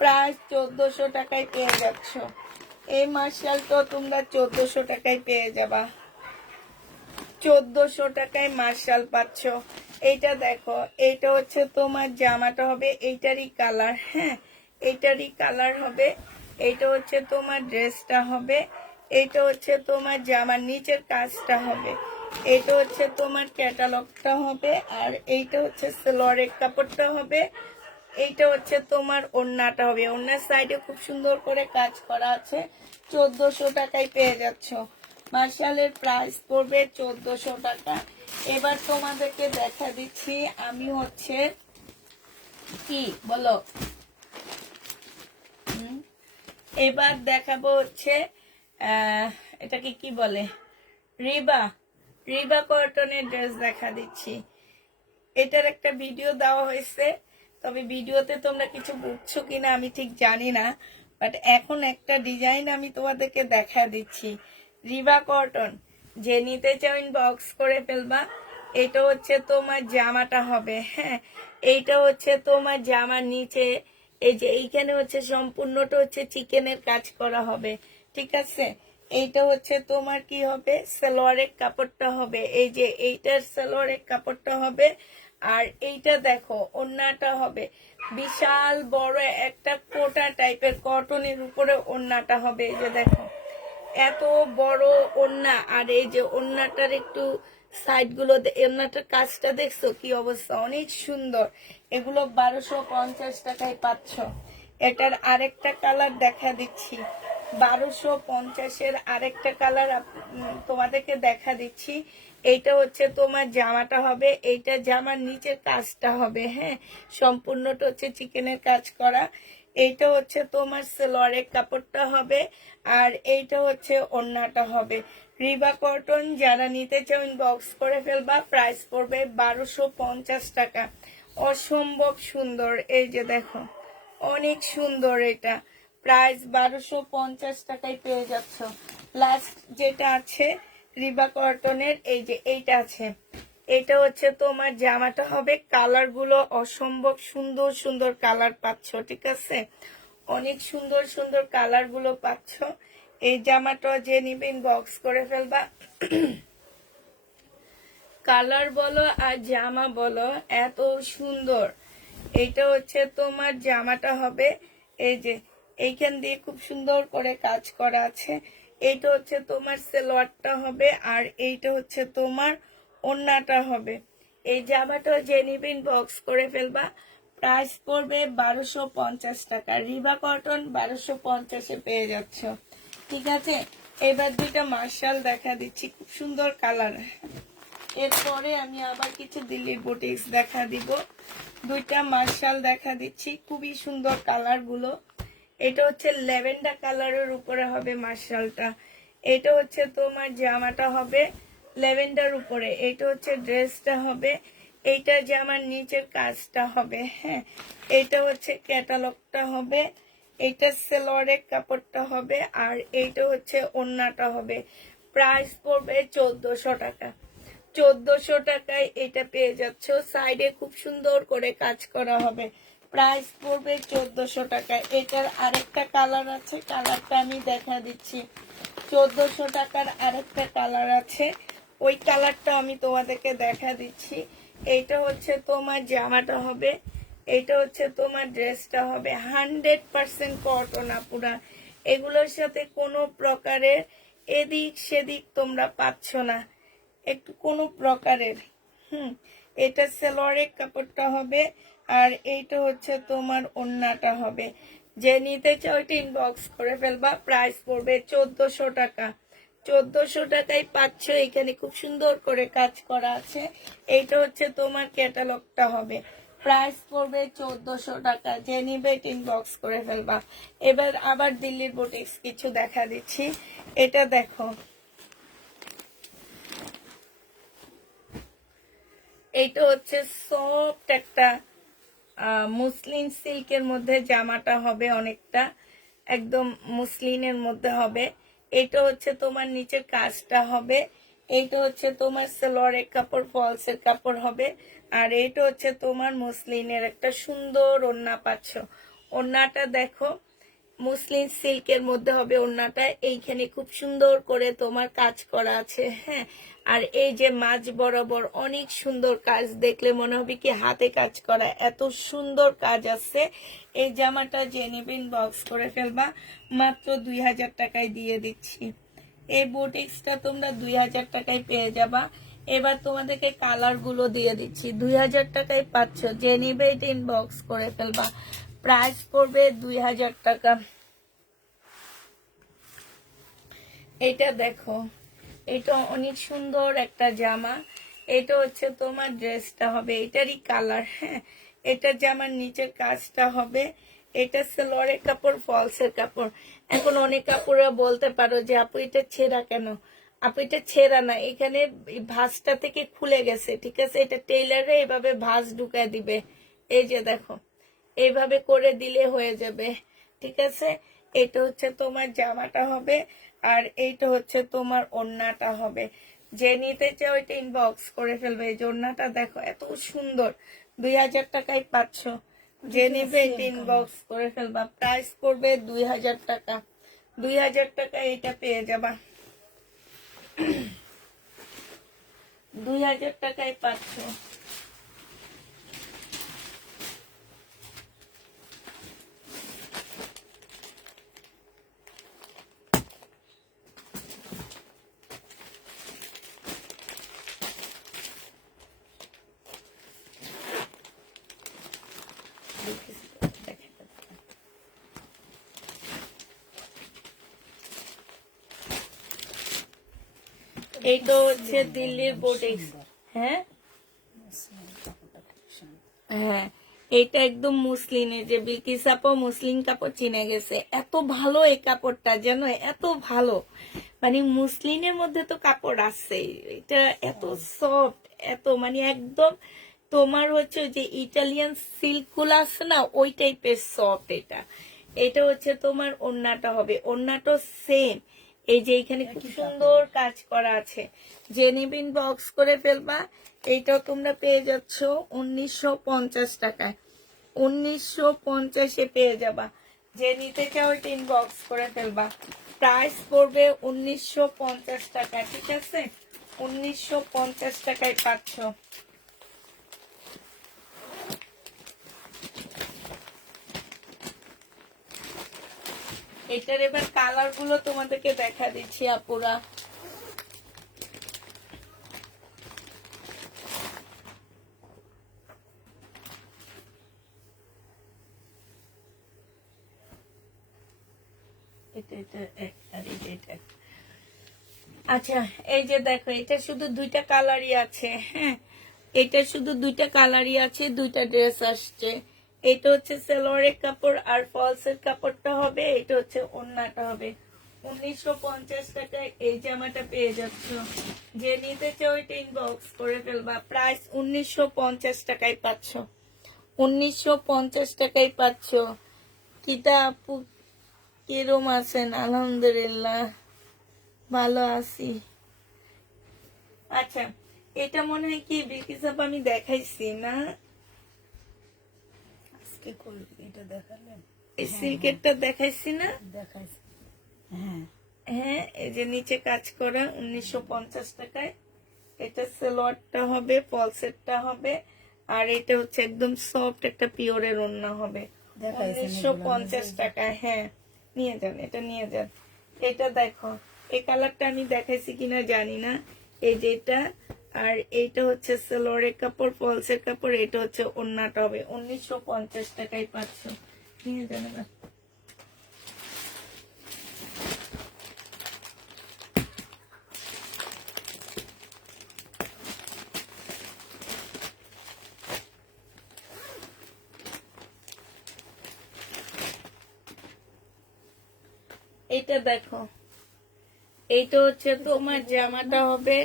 প্রাইস 1400 টাকায় পেয়ে যাচ্ছ। এই মার্শালটা তোমরা 1400 টাকায় পেয়ে যাবা। 1400 টাকায় মার্শাল পাচ্ছ। এইটা দেখো, এইটা হচ্ছে তোমার জামাটা হবে, এইটারই কালার। হ্যাঁ, এইটারই কালার হবে। এইটা হচ্ছে তোমার ড্রেসটা হবে। এইটা হচ্ছে তোমার জামার নিচের কাজটা হবে, এইটা হচ্ছে তোমার ক্যাটালগটা হবে, আর এইটা হচ্ছে সেলোয়ারের কাপড়টা হবে, এইটা হচ্ছে তোমার ওড়নাটা হবে। ওড়নার সাইডে খুব সুন্দর করে কাজ করা আছে। 1400 টাকায় পেয়ে যাচ্ছ। মার্শালের প্রাইস পড়বে 1400 টাকা। এবার তোমাদেরকে দেখা দিচ্ছি আমি হচ্ছে কি বলো, এবার দেখাবো হচ্ছে এটাকে কি বলে, রিবা রিবা কটনের ড্রেস দেখা দিচ্ছি। এটার একটা ভিডিও দেওয়া হয়েছে, তবে ভিডিওতে তোমরা কিছু বুঝছো কিনা আমি ঠিক জানি না, বাট এখন একটা ডিজাইন আমি তোমাদেরকে দেখা দিচ্ছি। রিবা কটন, যে নিতে চাও ইনবক্স করে ফেলবা। এটা হচ্ছে তোমার জামাটা হবে, হ্যাঁ এইটা হচ্ছে তোমার জামার নিচে, এই যে এইখানে হচ্ছে সম্পূর্ণটা হচ্ছে চিকেনের কাজ করা হবে, ঠিক আছে। এইটা হচ্ছে তোমার কি হবে, সালোয়ারের কাপড়টা হবে, এই যে এইটার সালোয়ারের কাপড়টা হবে। আর এইটা দেখো ওড়নাটা হবে বিশাল বড় একটা কোটা টাইপের কটনের উপরে ওড়নাটা হবে, এই যে দেখো এত বড় ওড়না। আর এই যে ওড়নাটার একটু সাইড গুলো, ওড়নাটার কাজটা দেখছো কি অবস্থা, অনেক সুন্দর। এগুলো 1250 টাকায় পাচ্ছ। এটার আরেকটা কালার দেখা দিচ্ছি, 1250-এর আরেকটা কালার তোমাদেরকে দেখা দিচ্ছি। এইটা হচ্ছে তোমার জামাটা হবে, এইটা জামার নিচের কাজটা হবে, হ্যাঁ সম্পূর্ণটা হচ্ছে চিকেনের কাজ করা। এইটা হচ্ছে তোমার সালোয়ারের কাপড়টা হবে, আর এইটা হচ্ছে ওড়নাটা হবে। রিবা কটন যারা নিতে চাও ইনবক্স করে ফেলবা। প্রাইস পড়বে 1250 টাকা। অসম্ভব সুন্দর, এই যে দেখো অনেক সুন্দর। এটা প্রাইস 1250 টাকায় পেয়ে যাচ্ছ। লাস্ট যেটা আছে রিবা কটনের, এই যে এইটা আছে, এটা হচ্ছে তোমার জামাটা হবে। কালার গুলো অসম্ভব সুন্দর সুন্দর কালার পাচ্ছ, ঠিক আছে, অনেক সুন্দর সুন্দর কালার গুলো পাচ্ছ। এই জামাটা যে নিবে ইনবক্স করে ফেলবা। কালার বলো আর জামা বলো এত সুন্দর। এইটা হচ্ছে তোমার জামাটা হবে, এই যে এইখান দিয়ে খুব সুন্দর করে কাজ করা আছে। এইটা হচ্ছে তোমার সালোয়ারটা হবে, আর এইটা হচ্ছে তোমার ওড়নাটা হবে। এই জামাটা যে নিবে ইনবক্স করে ফেলবা। প্রাইস পড়বে 1250 টাকা। রিবা কটন 1250-এ পেয়ে যাচ্ছ, ঠিক আছে। এবার দুইটা মার্শাল দেখা দিচ্ছি, খুব সুন্দর কালার। এরপরে আমি আবার কিছু দিল্লির বুটিক্স দেখা দিব। দুইটা মার্শাল দেখা দিচ্ছি, খুবই সুন্দর কালার গুলো। এটা হচ্ছে ল্যাভেন্ডার কালারের উপরে হবে মার্শালটা। এটা হচ্ছে তোমার জামাটা হবে ল্যাভেন্ডার উপরে, এটা হচ্ছে ড্রেসটা হবে, এইটা জামার নিচের কাজটা হবে, হ্যাঁ এটা হচ্ছে ক্যাটালগটা হবে, এইটা সালোয়ারের কাপড়টা হবে, আর এইটা হচ্ছে ওড়নাটা হবে। প্রাইস পড়বে 1400 টাকা। 1400 টাকায় এটা পেয়ে যাচ্ছ। সাইডে খুব সুন্দর করে কাজ করা হবে। প্রাইস পড়বে 1400 টাকা। এটার আরেকটা কালার আছে, কালারটা আমি দেখা দিচ্ছি। 1400 টাকার আরেকটা কালার আছে, ওই কালারটা আমি তোমাদেরকে দেখা দিচ্ছি। এইটা হচ্ছে তোমার জামাটা হবে, এইটা হচ্ছে তোমার ড্রেসটা হবে। 100% কটন আপুরা, এগুলোর সাথে কোনো প্রকারের এদিক সেদিক তোমরা পাচ্ছ না একটু কোনো প্রকারের। এটা সালোয়ারের কাপড়টা হবে, আর এইটা হচ্ছে তোমার ওড়নাটা হবে। যে নিতে চাও এটা ইনবক্স করে ফেলবা। প্রাইস পড়বে 1400 টাকা। 1400 টাকায় পাচ্ছ। এখানে খুব সুন্দর করে কাজ করা আছে। এইটা হচ্ছে তোমার ক্যাটালগটা হবে। প্রাইস পড়বে 1400 টাকা। যে নিবে এটা ইনবক্স করে ফেলবা। এবার আবার দিল্লির বুটিক্স কিছু দেখা দিচ্ছি। এটা দেখো, এইটা হচ্ছে সফট একটা মুসলিন সিল্কের মধ্যে জামাটা হবে, অনেকটা একদম মুসলিনের মধ্যে হবে। এটা হচ্ছে তোমার নিচের কাজটা হবে, এইটা হচ্ছে তোমার সালোয়ারের কাপড় ফলসের কাপড় হবে, আর এইটা হচ্ছে তোমার মুসলিনের একটা সুন্দর ওড়না পাচ্ছ। ওড়নাটা দেখো মুসলিন সিল্কের মধ্যে হবে ওড়নাটা। এইখানে খুব সুন্দর করে তোমার কাজ করা আছে, হ্যাঁ আর এই যে মাঝ বরাবর অনেক সুন্দর কাজ, দেখলে মনে হবে কি হাতে কাজ করা, এত সুন্দর কাজ আছে। এই জামাটা যে নেবেন বক্স করে ফেলবা, মাত্র 2000 টাকায় দিয়ে দিচ্ছি। এই বুটিক্সটা তোমরা 2000 টাকায় পেয়ে যাবা। এবার তোমাদেরকে কালার গুলো দিয়ে দিচ্ছি। 2000 টাকায় পাচ্ছ, যে নিবে এটা ইনবক্স করে ফেলবা। প্রাইস পড়বে 2000 টাকা। এটা দেখো, এটা অনেক সুন্দর একটা জামা। এটা হচ্ছে তোমার ড্রেসটা হবে, এটারই কালার। হ্যাঁ, এটা জামার নিচের কাজটা হবে। এটা সালোয়ারের কাপড়, ফলসের কাপড়। এখন অনেক কাপড়রা বলতে পারো যে আপু এটা ছেঁড়া কেন? আপু এটা ছেঁড়া না, এখানে ভাঁজটা থেকে খুলে গেছে, ঠিক আছে? এটা টেইলারে এভাবে ভাঁজ ঢুকায় দিবে। এই যে দেখো, এইভাবে করে দিলে হয়ে যাবে, ঠিক আছে? এটা হচ্ছে তোমার জামাটা হবে, আর এইটা হচ্ছে তোমার ওড়নাটা হবে। যে নিতে চাও এটা ইনবক্স করে ফেলবে। এই যে ওড়নাটা দেখো এত সুন্দর, 2000 টাকায় পাচ্ছ। যে নিবে এটা ইনবক্স করে ফেলবা। প্রাইস পড়বে 2000 টাকা। 2000 টাকা এটা পেয়ে যাবা। 2000 টাকায় পাচ্ছ। এইটা হচ্ছে দিল্লির বুটিক্স। হ্যাঁ হ্যাঁ, এটা একদম মুসলিনের, যে বিলকিস আপা মুসলিম কাপড় চিনে গেছে। এত ভালো এই কাপড়টা, যেন এত ভালো, মানে মুসলিনের মধ্যে তো কাপড় আছে। এটা এত সফট, এত মানে একদম তোমার হচ্ছে যে ইটালিয়ান সিল্ক গুলো আছে না, ওই টাইপের সফট। এটা এটা হচ্ছে তোমার ওড়নাটা হবে। ওড়নাটা সেম, এই যে এখানে খুব সুন্দর কাজ করা আছে। যে নিবিন বক্স করে ফেলবা। এইটাও তোমরা পেয়ে যাচ্ছ 1950 টাকায়। 1950-এ পেয়ে যাবা। যে নিতে চাও এটা ইনবক্স করে ফেলবা। প্রাইস পড়বে 1950 টাকা, ঠিক আছে? 1950 টাকায় পাচ্ছ। এটার এবার কালার গুলো তোমাদেরকে দেখা দিচ্ছি আপুরা। আচ্ছা, এই যে দেখো, এটা শুধু দুইটা কালারই আছে। হ্যাঁ, এটা শুধু দুইটা কালারই আছে, দুইটা ড্রেস আসছে। এটা হচ্ছে সালোয়ারের কাপড়, আর ফলসের কাপড়টা হবে। এটা হচ্ছে ওড়নাটা হবে। 1950 টাকায় এই জামাটা পেয়ে যাচ্ছ। যে নিতে চাও এটা ইনবক্স করে ফেলবা। প্রাইস 1950 টাকায় পাচ্ছ। 1950 টাকায় পাচ্ছ। কিতা আপু, কিরম আছেন? আলহামদুলিল্লাহ ভালো আছি। আচ্ছা, এটা মনে হয় কি বিলকিস আপা আমি দেখাইছি না? আজকে করবি এটা দেখালেন? এই সিল্কেরটা দেখাইছি না? দেখাইছি। হ্যাঁ হ্যাঁ, এই যে নিচে কাজ করা 1950 টাকায়। এটা সালোয়ারটা হবে, ফলসেটটা হবে, আর এটা হচ্ছে একদম সফট একটা পিওরের ওড়না হবে। 1950 টাকা। হ্যাঁ, নিয়ে যান, এটা নিয়ে যান। এটা দেখো, এই কালারটা আমি দেখাইছি কিনা জানি না। এই যে এটা, আর এইটা হচ্ছে সালোয়ারের কাপড়, ফলসের কাপড়। এটা হচ্ছে ওড়নাটা হবে। 1950 টাকায় পাচ্ছ। নিয়ে যান এবার। এটা দেখো, এইটা হচ্ছে তোমার জামাটা হবে।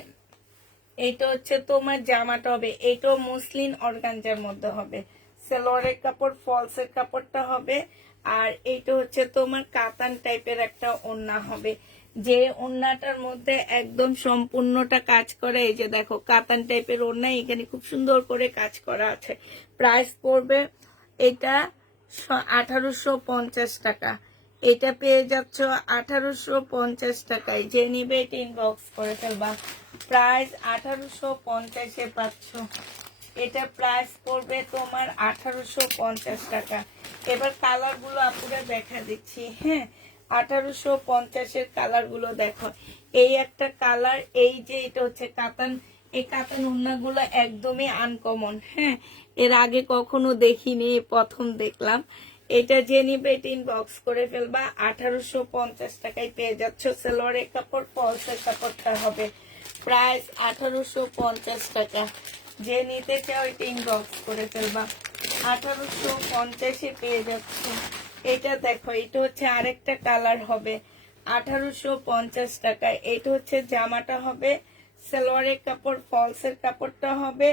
এইটা হচ্ছে তোমার জামাটা হবে। এইটাও মুসলিন অর্গানজার মধ্যে হবে। সালোয়ারের কাপড়, ফলসের কাপড়টা হবে, আর এইটা হচ্ছে তোমার কাতান টাইপের একটা ওড়না হবে। যে ওড়নাটার মধ্যে একদম সম্পূর্ণটা কাজ করে। এই যে দেখো, কাতান টাইপের ওড়না, এখানে খুব সুন্দর করে কাজ করা আছে। প্রাইস পড়বে এটা 1850 টাকা। এটা পেয়ে যাচ্ছ 1850 টাকায়। যে নিবে এটা ইনবক্স করে ফেলবা। প্রাইস 1850-এ পাচ্ছ। এটা প্রাইস পড়বে তোমার 1850 টাকা। এবার কালার গুলো আপনারা দেখা দিচ্ছি। হ্যাঁ, 1850-এর কালার গুলো দেখো। এই একটা কালার, এই যে এটা হচ্ছে কাতান, এই কাতান ওড়নাগুলো একদমই আনকমন। হ্যাঁ, এর আগে কখনো দেখিনি, এই প্রথম দেখলাম। এটা যে নিবে এটা ইনবক্স করে ফেলবা। 1850 টাকায় পেয়ে যাচ্ছ। সালোয়ারের কাপড়, ফলসের কাপড়টা হবে প্রাইস 1850 টাকা। যে নিতে চাও এটা ইনবক্স করে ফেলবা। 1850-এ পেয়ে যাচ্ছ। এটা দেখো, এটা হচ্ছে আরেকটা কালার হবে 1850 টাকায়। এটা হচ্ছে জামাটা হবে, সালোয়ারের কাপড়, ফলসের কাপড়টা হবে,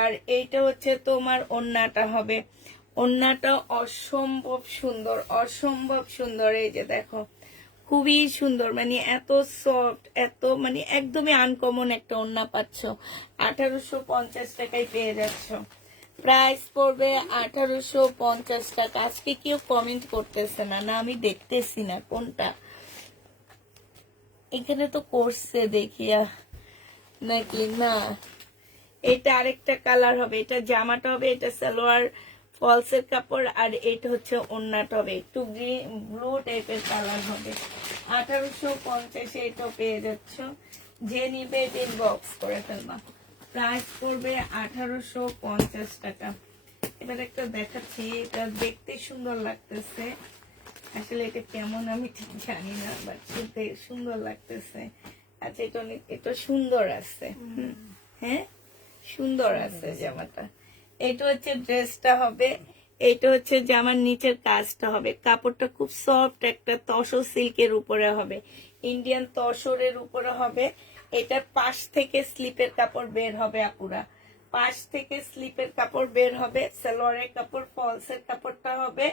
আর এইটা হচ্ছে তোমার ওড়নাটা হবে। ওড়নাটা অসম্ভব সুন্দর, অসম্ভব সুন্দর। এই যে দেখো, খুবই সুন্দর, মানে এত সফট, এত মানে একদমই আনকমন একটা ওড়না পাচ্ছ। 1850 টাকায় পেয়ে যাচ্ছ। প্রাইস পড়বে 1850 টাকা। আজকে কেউ কমেন্ট করতেছে না, না আমি দেখতেছি না কোনটা, এখানে তো করছে দেখিয়া নাকি না। এটা আরেকটা কালার হবে, এটা জামাটা হবে, এটা সালোয়ার ফলসের কাপড়, আর এটা হচ্ছে ওড়নাটা হবে একটু ব্লু টাইপের কালার হবে। 1850-এ এটাও পেয়ে যাচ্ছ। যে নিবে এটা ইনবক্স করে ফেলবা। প্রাইস পড়বে 1850 টাকা। এবার একটা দেখাচ্ছি, এটা দেখতে সুন্দর লাগতেছে, আসলে এটা কেমন আমি ঠিক জানি না, বাট শুনতে সুন্দর লাগতেছে। আচ্ছা, এটা অনেক, এটা সুন্দর আছে। হ্যাঁ, সুন্দর আছে জামাটা। এটা হচ্ছে ড্রেসটা হবে, এইটা হচ্ছে জামার নিচের কাজটা হবে। কাপড়টা খুব সফট, একটা তসর সিল্কের উপরে হবে, ইন্ডিয়ান তসরের উপরে হবে। এটার পাশ থেকে স্লিপের কাপড় বের হবে আপুরা, পাশ থেকে স্লিপের কাপড় বের হবে। সালোয়ারের কাপড়, ফলসের কাপড়টা হবে।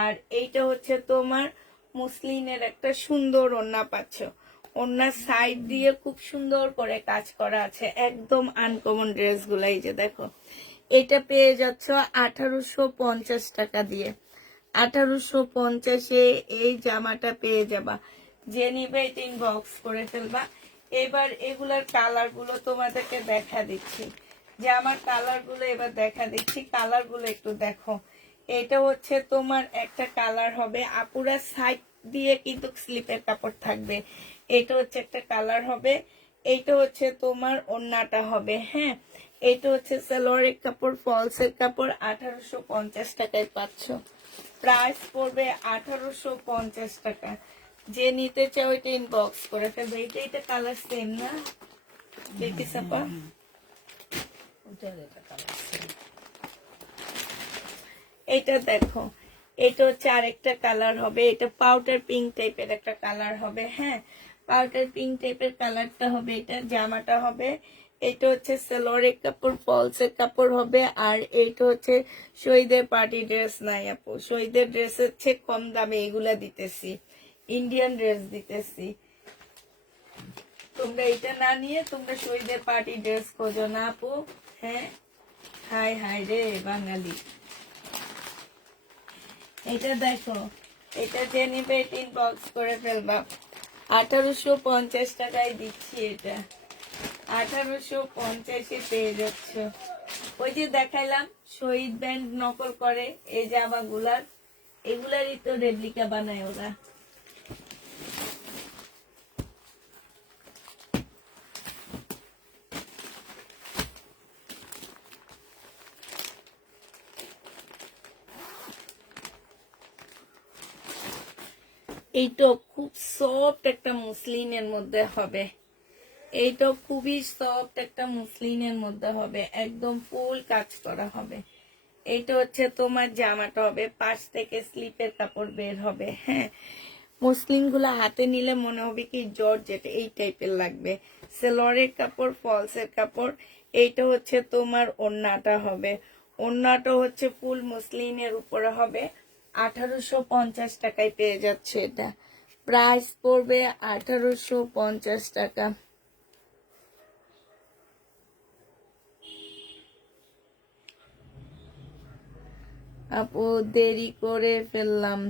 আর এইটা হচ্ছে তোমার মুসলিনের একটা সুন্দর ওড়না পাচ্ছ। ওড়নার সাইড দিয়ে খুব সুন্দর করে কাজ করা আছে, একদম আনকমন ড্রেস গুলা। এই যে দেখো, এটা পেয়ে যাচ্ছ 1850 টাকা দিয়ে। 1850-এ এই জামাটা পেয়ে যাবা। যে নিবে এটা ইনবক্স করে ফেলবা। এবার এগুলার কালার গুলো তোমাদেরকে দেখা দিচ্ছি, যে আমার কালার গুলো এবার দেখা দিচ্ছি। কালার গুলো একটু দেখো। এটা হচ্ছে তোমার একটা কালার হবে, আপুরা সাইড দিয়ে কিন্তু স্লিপের কাপড় থাকবে। এটা হচ্ছে একটা কালার হবে। এইটা হচ্ছে তোমার ওড়নাটা হবে। হ্যাঁ, এইটা হচ্ছে সালোয়ারের কাপড়, ফলসের কাপড়। 1850 টাকায় পাচ্ছ। প্রাইস পড়বে 1850 টাকা। যে নিতে চাও এটা ইনবক্স করে ফেলবে। এটা কালার সেম না দেখি সাপা? ওটার এটা কালার সেম। এটা দেখো, এটা হচ্ছে আরেকটা কালার হবে, এটা পাউডার পিঙ্ক টাইপের একটা কালার হবে। হ্যাঁ, পাউডার পিঙ্ক টাইপের কালারটা হবে। এটা জামাটা হবে, এটা হচ্ছে সালোয়ারের কাপড়, ফলসের কাপড় হবে। আর এইটা হচ্ছে শহীদের পার্টি ড্রেস। নাই আপু, শহীদের ড্রেস হচ্ছে কম দামে এগুলা দিতেছি, ইন্ডিয়ান ড্রেস দিতেছি। তোমরা এটা না নিয়ে তোমরা শহীদের পার্টি ড্রেস খোঁজো না আপু। হ্যাঁ, হাই হাই রে বাঙালি। এটা দেখো, এটা যে নিবে এটা ইনবক্স করে ফেলবা। 1850 টাকায় দিচ্ছি এটা। 1850-এ পেয়ে যাচ্ছ। ওই যে দেখাইলাম শহীদ ব্যান্ড নকল করে এই জামাগুলার, এগুলারই তো রেপ্লিকা বানায় ওরা। এইটা খুব সফট একটা মুসলিনের মধ্যে হবে, এইটা খুবই সফট একটা মুসলিনের মধ্যে হবে, একদম ফুল কাজ করা হবে। এইটা হচ্ছে তোমার জামাটা হবে, পাশ থেকে স্লিপের কাপড় বের হবে। হ্যাঁ, মুসলিম গুলা হাতে নিলে মনে হবে কি জর্জেট এই টাইপের লাগবে। সেলরের কাপড়, ফলসের কাপড়। এইটা হচ্ছে তোমার ওড়নাটা হবে, ওড়নাটা হচ্ছে ফুল মুসলিনের উপরে হবে। 1850 টাকায় পেয়ে যাচ্ছে এটা। প্রাইস পড়বে 1850 টাকা। আপু দেরি করে ফেললাম,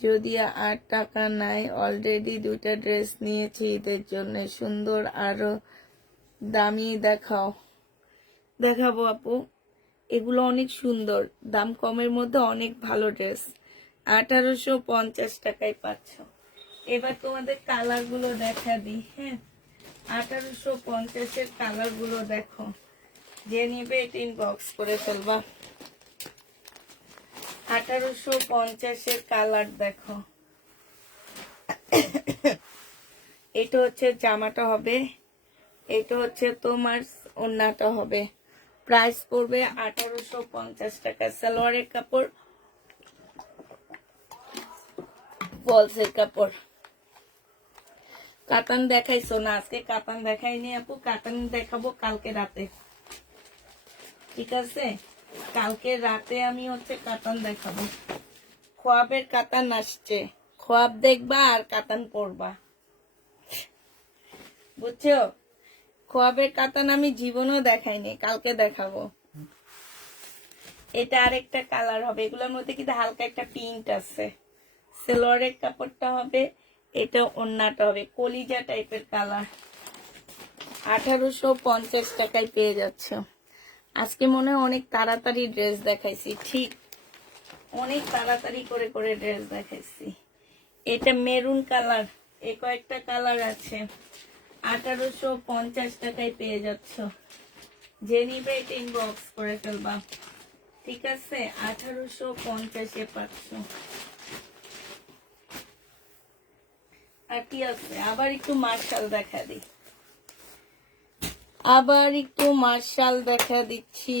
যদি 8 টাকা নাই, অলরেডি 2টা ড্রেস নিয়েছি ঈদের জন্য। সুন্দর আরো দামি দেখাও। দেখাবো আপু, এগুলো অনেক সুন্দর, দাম কমের মধ্যে অনেক ভালো ড্রেস। 1850 টাকায় পাচ্ছ। এবার তোমাদের কালার গুলো দেখা দিই। হ্যাঁ, 1850-এর কালার গুলো দেখো, যে নিবে এটা ইনবক্স করে ফেলবা। 1850-এর কালার দেখো। এটা হচ্ছে জামাটা হবে, এটা হচ্ছে তোমার ওড়নাটা হবে। প্রাইস পড়বে 1850 টাকা। সালোয়ারের কাপড়, ফলসের কাপড়। কাতান দেখাইছো না, আজকে কাতান দেখাইনি আপু, কাতান দেখাবো কালকে রাতে, ঠিক আছে? কালকে রাতে আমি হচ্ছে কাতান দেখাবো। খোয়াবের কাতান আসছে, খোয়াব দেখবা আর কাতান পরবা, বুঝছো? খোয়াবের কাতান আমি জীবনেও দেখাইনি, কালকে দেখাবো। এটা আরেকটা কালার হবে, এগুলোর মধ্যে কিন্তু হালকা একটা প্রিন্ট আছে। সালোয়ারের কাপড়টা হবে, এটা ওড়নাটা হবে কলিজা টাইপের কালার। 1850 টাকায় পেয়ে যাচ্ছ। আজকে মনে হয় অনেক তাড়াতাড়ি ড্রেস দেখাইছি, ঠিক অনেক তাড়াতাড়ি করে করে ড্রেস দেখাইছি। এটা মেরুন কালার, এ কয়েকটা কালার আছে। 1850 টাকায় পেয়ে যাচ্ছ। যে নিবে এটা ইনবক্স করে ফেলবা, ঠিক আছে? 1850-এ পাচ্ছ। আর কি আছে? আবার একটু মার্শাল দেখা দিই, আবার একটু মার্শাল দেখা দিচ্ছি।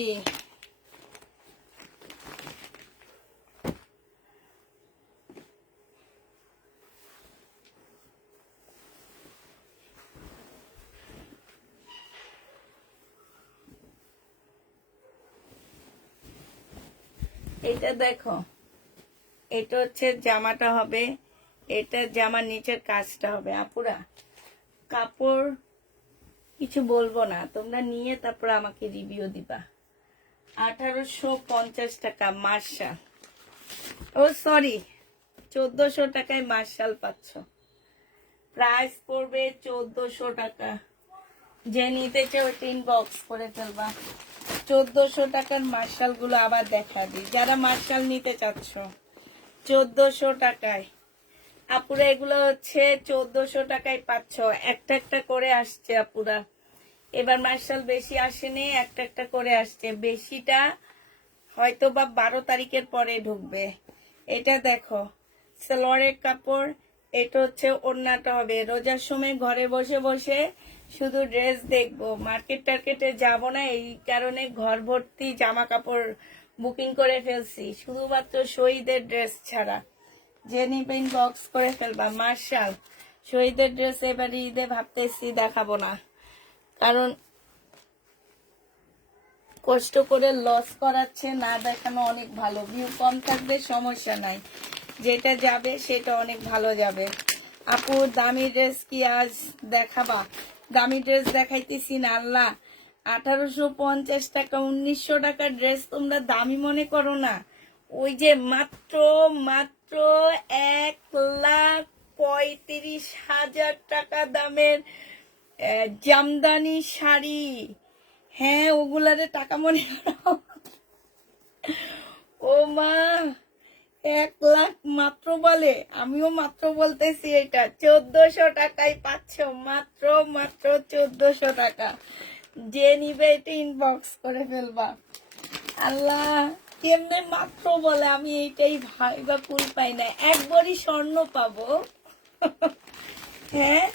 এটা দেখো, এটা হচ্ছে জামাটা হবে, এটা জামার নিচের কাজটা হবে। আপুরা কাপড় কিছু বলবো না, তোমরা নিয়ে তারপর আমাকে রিভিউ দিবা। 1850 টাকা মার্শাল, ও সরি 1400 টাকায় মার্শাল পাচ্ছ। প্রাইস পড়বে 1400 টাকা। যে নিতে চাও ওটা ইনবক্স করে ফেলবা। 1400 টাকার মার্শাল গুলো আবার দেখা দিই, যারা মার্শাল নিতে চাচ্ছ 1400 টাকায়। আপুরা এগুলো হচ্ছে 1400 টাকায় পাচ্ছ, একটা একটা করে আসছে আপুরা। এবার মার্শাল বেশি আসেনি, একটা একটা করে আসছে। বেশিটা হয়তো বা 12 তারিখের পরে ঢুকবে। এটা দেখো সালোয়ারের কাপড়, এটা হচ্ছে ওড়নাটা হবে। রোজার সময় ঘরে বসে বসে শুধু ড্রেস দেখবো, মার্কেট টার্কেটে যাব না, এই কারণে ঘর ভর্তি জামা কাপড় বুকিং করে ফেলছি, শুধুমাত্র শহীদের ড্রেস ছাড়া। যে নিবেন বক্স করে ফেলবা। মার্শাল শহীদের ড্রেস এবার ঈদে ভাবতেছি দেখাবো না, কারণ কষ্ট করে লস করাচ্ছে, না দেখানো অনেক ভালো। ভিউ কম থাকবে সমস্যা নাই, যেটা যাবে সেটা অনেক ভালো যাবে। আপু দামি ড্রেস কি আজ দেখাবা? দামি ড্রেস দেখাইতেছি না আল্লাহ। 1850 টাকা 1900 টাকার ড্রেস তোমরা দামি মনে করো না। ওই যে মাত্র মাত্র 1,35,000 টাকা দামের জামদানি শাড়ি, হ্যাঁ ওগুলারে টাকা মনে করো। ও মা, 1,00,000 মাত্র বলে, আমিও মাত্র বলতেছি। এটা 1400 টাকায় পাচ্ছ, মাত্র মাত্র 1400 টাকা। যে নিবে এটা ইনবক্স করে ফেলবা। আল্লাহ কেমনে মাত্র বলে, আমি এইটাই ভাইবা কুল পাই না। একবারই স্বর্ণ পাবো। হ্যাঁ,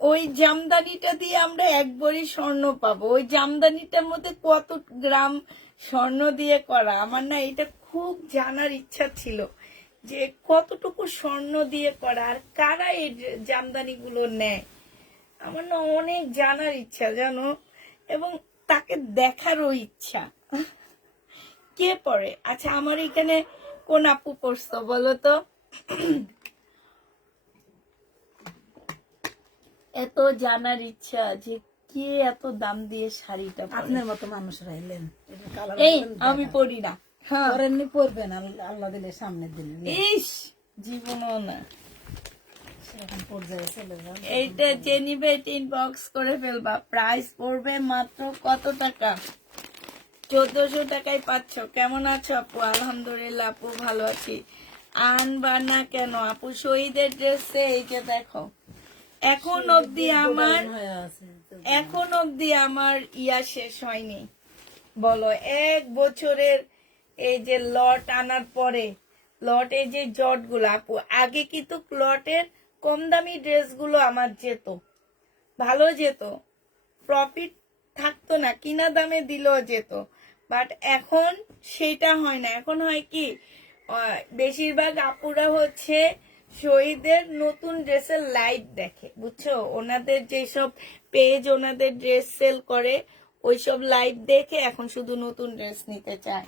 ওই জামদানিটা দিয়ে আমরা একবারই স্বর্ণ পাবো। ওই জামদানিটার মধ্যে কত গ্রাম স্বর্ণ দিয়ে করা, আমার না এটা খুব জানার ইচ্ছা ছিল যে কতটুকু স্বর্ণ দিয়ে করা, আর কারা এই জামদানি গুলো নেয়। আমার না অনেক জানার ইচ্ছা জানো, এবং তাকে দেখারও ইচ্ছা। কে পড়ে? আচ্ছা আমার এখানে কোন আপু পড়ছো বলো তো? এত জানার ইচ্ছা যে কে এত দাম দিয়ে শাড়িটা পরে। আপনার মতো মানুষরা এলেন, এই আমি পড়ি না, হ্যাঁ পরেননি পরবেন, আল্লাহ দিলে সামনে দিলে ইস জীবনও না। সেরকম পর্যায়ে চলে যান। এইটা যে নিবে ইনবক্স করে ফেলবা। প্রাইস পড়বে মাত্র কত টাকা? 1400 টাকায় পাচ্ছ। কেমন আছো আপু? আলহামদুলিল্লাহ আপু ভালো আছি। আনবা না কেন আপু? শহীদের ড্রেসে এই যে দেখো, এখন অবধি আমার হয়ে আছে এখন অবধি আমার ইয়া শেষ হয়নি। বলো, 1 বছরের এই যে লট আনার পরে, লটে যে জট গুলো আপু, আগে কিন্তু লটের কম দামি ড্রেসগুলো আমার যেত, ভালো যেত, প্রফিট থাকতো না, কিনা দামে দিলেও যেত। বাট এখন সেটা হয় না। এখন হয় কি, বেশিরভাগ আপুরা হচ্ছে শহীদের নতুন ড্রেসের লাইভ দেখে, বুঝছো? ওনাদের যেসব পেজ ওনাদের ড্রেস সেল করে, ওইসব লাইভ দেখে এখন শুধু নতুন ড্রেস নিতে চায়।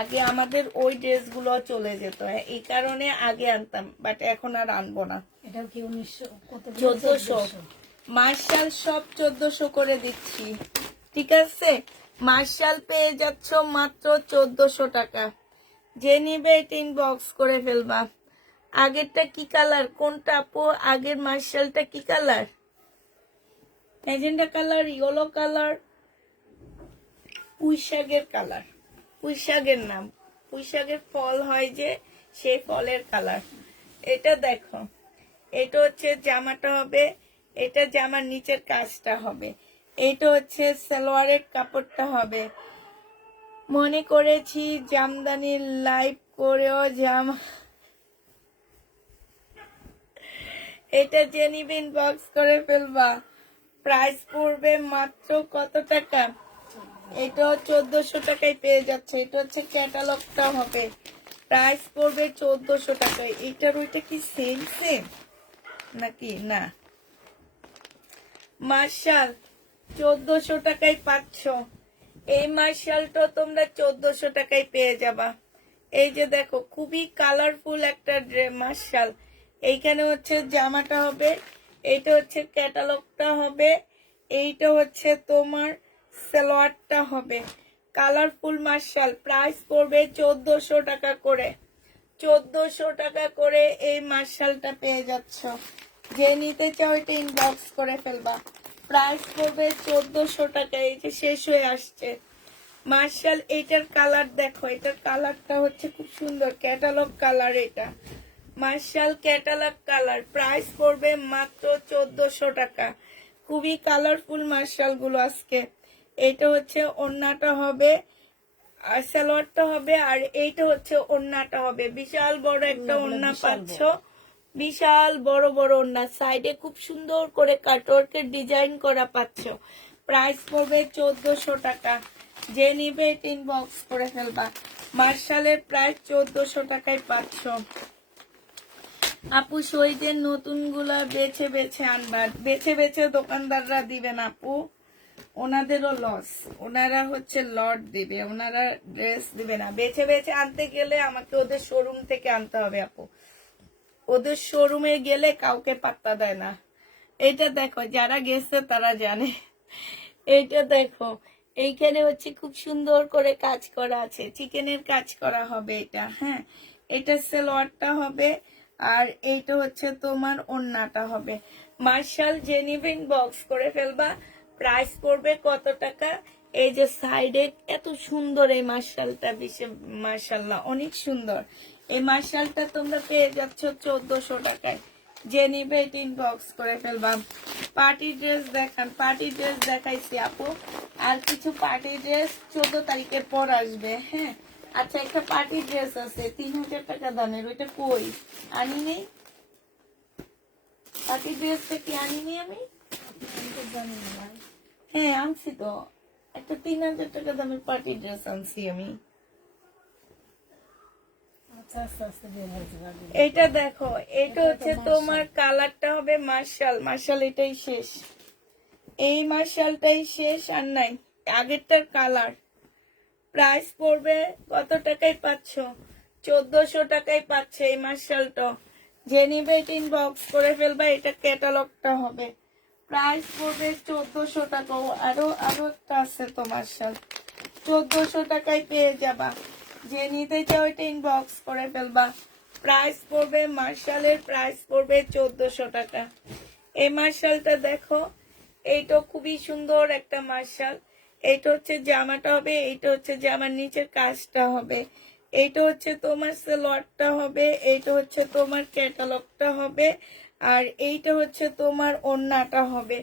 আগে আমাদের ওই ড্রেসগুলো চলে যেত, এই কারণে আগে আনতাম, বাট এখন আর আনবো না। এটাও কি 1900 কত 1400 মার্শাল সব 1400 করে দিচ্ছি, ঠিক আছে? মার্শাল পেয়ে যাচ্ছ মাত্র 1400 টাকা। যে নিবে এটা ইনবক্স করে ফেলবা। আগেরটা কি কালার? কোনটা আপু? আগের মার্শালটা কি colour? Magenta colour, yellow colour, পুঁইশাকের কালার। পুঁইশাকের নাম, পুঁইশাকের ফল হয় যে, সেই ফলের কালার। এটা দেখো, এটা হচ্ছে জামাটা হবে, এটা জামার নিচের কাজটা হবে, এটা হচ্ছে সালোয়ারের কাপড়টা হবে। মনে করেছি জামদানির লাইভ করেও জামা, এটা জেনিবিন বক্স করে ফেলবা। প্রাইস পড়বে মাত্র কত টাকা? এটা 1400 টাকায় পেয়ে যাচ্ছে। এটা হচ্ছে ক্যাটালগটা হবে, প্রাইস পড়বে 1400 টাকায়। এটার ওইটা কি সেম সেম নাকি? না, মার্শাল 1400 টাকায় পাচ্ছ। এই মার্শালটা তোমরা 1400 টাকায় পেয়ে যাবা। এই যে দেখো, খুবই কালারফুল একটা মার্শাল। এইখানে হচ্ছে জামাটা হবে, এইটা হচ্ছে ক্যাটালগটা হবে, এইটা হচ্ছে তোমার সালোয়ারটা হবে। কালারফুল মার্শাল, প্রাইস পড়বে 1400 টাকা করে। 1400 টাকা করে এই মার্শালটা পেয়ে যাচ্ছ। যে নিতে চাও এটা ইনবক্স করে ফেলবা। প্রাইস পড়বে 1400 টাকা। এই যে শেষ হয়ে আসছে মার্শাল। এইটার কালার দেখো, এটার কালারটা হচ্ছে খুব সুন্দর, ক্যাটালগ কালার। এটা মার্শাল ক্যাটালগ কালার, প্রাইস পড়বে মাত্র 1400 টাকা। খুবই কালারফুল মার্শাল গুলো আজকে। এটা হচ্ছে ওড়নাটা হবে, আর সালোয়ারটা হবে, আর এইটা হচ্ছে ওড়নাটা হবে। বিশাল বড় একটা ওড়না পাচ্ছ, বিশাল বড় বড় ওড়না, সাইডে খুব সুন্দর করে কাটওয়ার্কের ডিজাইন করা পাচ্ছ। প্রাইস পড়বে 1400 টাকা। যে নিবে ইনবক্স করে ফেলবা। মার্শালের প্রাইস 1400 টাকায় পাচ্ছ। আপু শহীদের নতুন গুলা বেছে বেছে আনবা, বেছে বেছে দোকানদাররা দিবেন আপু, ওনাদেরও লস। ওনারা হচ্ছে লট দিবে, ওনারা ড্রেস দিবে না। বেছে বেছে আনতে গেলে আমাকে ওদের শোরুম থেকে আনতে হবে আপু। ওদের শোরুমে গেলে কাউকে পাত্তা দেয় না। এটা দেখো, যারা গেছে তারা জানে। এইটা দেখো, এইখানে হচ্ছে খুব সুন্দর করে কাজ করা আছে, চিকেনের কাজ করা হবে এটা। হ্যাঁ, এটা সালোয়ারটা হবে, আর এইটা হচ্ছে তোমার ওড়নাটা হবে। মার্শাল জেনিভিং বক্স করে ফেলবা। প্রাইস পড়বে কত টাকা? এই যে সাইডে এত সুন্দর এই মার্শালটা, মার্শাল্লাহ অনেক সুন্দর। এই মার্শালটা তোমরা পেয়ে যাচ্ছ 1400 টাকায়। যে নিবে ইনবক্স করে ফেলবা। পার্টি ড্রেস দেখান, পার্টি ড্রেস দেখাইছি আপু, আর কিছু পার্টি ড্রেস 14 তারিখের পর আসবে। হ্যাঁ, আচ্ছা, একটা পার্টি ড্রেস আছে 3000 টাকা দামের, ওইটা কই? আনি নেই পার্টি ড্রেসটা, কি আনিনি আমি? হ্যাঁ আনছি তো, একটা 3000 টাকা দামের পার্টি ড্রেস আনছি আমি। আচ্ছা আস্তে আস্তে বের হয়ে যাবে। এটা দেখো, এটা হচ্ছে তোমার কালারটা হবে মার্শাল। মার্শাল এটাই শেষ, এই মার্শালটাই শেষ, আর নাই আগেরটার কালার। প্রাইস পড়বে কত টাকায় পাচ্ছ? 1400 টাকায় পাচ্ছে এই মার্শালটা। যে নিবে ইনবক্স করে ফেলবা। এটা ক্যাটালগটা হবে, প্রাইস পড়বে 1400 টাকা। আরো আরো একটা আছে তো মার্শাল, 1400 টাকায় পেয়ে যাবা। যে নিতে চাও এটা ইনবক্স করে ফেলবা। প্রাইস পড়বে মার্শালের, প্রাইস পড়বে 1400 টাকা। এই মার্শালটা দেখো, এইটা খুবই সুন্দর একটা মার্শাল। এইটা হচ্ছে জামাটা হবে, এইটা হচ্ছে জামার নিচের কাজটা হবে। এইটা হচ্ছে তোমার সালোয়ারটা হবে, এইটা হচ্ছে তোমার ক্যাটালগটা হবে, আর এইটা হচ্ছে তোমার ওড়নাটা হবে।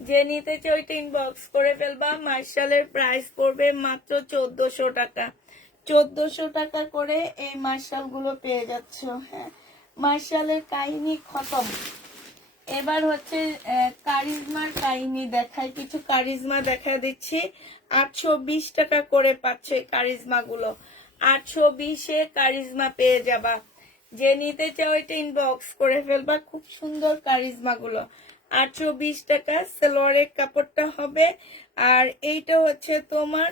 যে নিতে চাই ওইটা ইনবক্স করে ফেলবা। মার্শালের প্রাইস পড়বে মাত্র 1400 টাকা। 1400 টাকা করে এই মার্শাল গুলো পেয়ে যাচ্ছ। হ্যাঁ, মার্শালের কাহিনী খতম। এবার হচ্ছে কারিজমার কাহিনী দেখাই, কিছু কারিজমা দেখা দিচ্ছি। 820 টাকা করে পাচ্ছে এই কারিজমা গুলো। 820-এ কারিজমা পেয়ে যাবা। যে নিতে চাও এটা ইনবক্স করে ফেলবা। খুব সুন্দর কারিজমা গুলো। 820 টাকা সালোয়ারের কাপড়টা হবে, আর এইটা হচ্ছে তোমার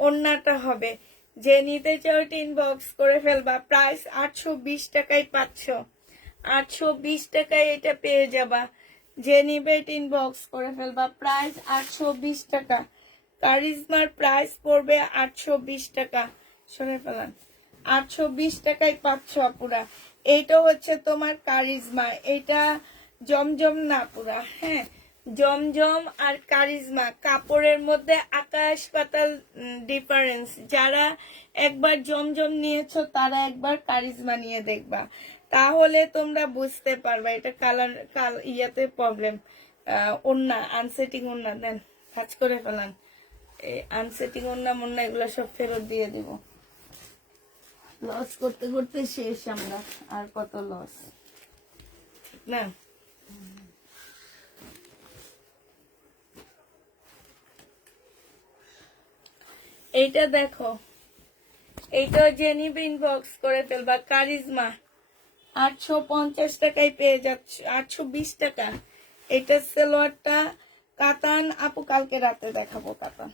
ওড়নাটা হবে। যে নিতে চাও এটা ইনবক্স করে ফেলবা। প্রাইস 820 টাকায় পাচ্ছ। 820 টাকায় এটা পেয়ে যাবা। যে নিবে এটা ইনবক্স করে ফেলবা। প্রাইস 820 টাকা। কারিজমার প্রাইস পড়বে 820 টাকা। শুনে ফেলান, 820 টাকায় পাচ্ছ আপুরা। এইটা হচ্ছে তোমার কারিজমা। এটা জমজম না পুরা, হ্যাঁ, জমজম আর কারিজমা কাপড়ের মধ্যে আকাশ পাতাল ডিফারেন্স। যারা একবার জমজম নিয়েছো তারা একবার কারিজমা নিয়ে দেখবা, তাহলে তোমরা বুঝতে পারবা এটা কালার ইয়াতে প্রবলেম। ওন্না আনসেটিং ওন্না দেন, কাজ করে ফেলান। এই আনসেটিং ওন্না মন্না এগুলো সব ফেরত দিয়ে দিব। লস করতে করতে শেষ আমরা, আর কত লস না। এইটা দেখো, এইটা জেনিবে ইনবক্স করে ফেলবা। কারিজমা 850 টাকায় পেয়ে যাচ্ছ, 820 টাকা। এটা সালোয়ারটা কাতান। আপু কালকে রাতে দেখাবো কাতান।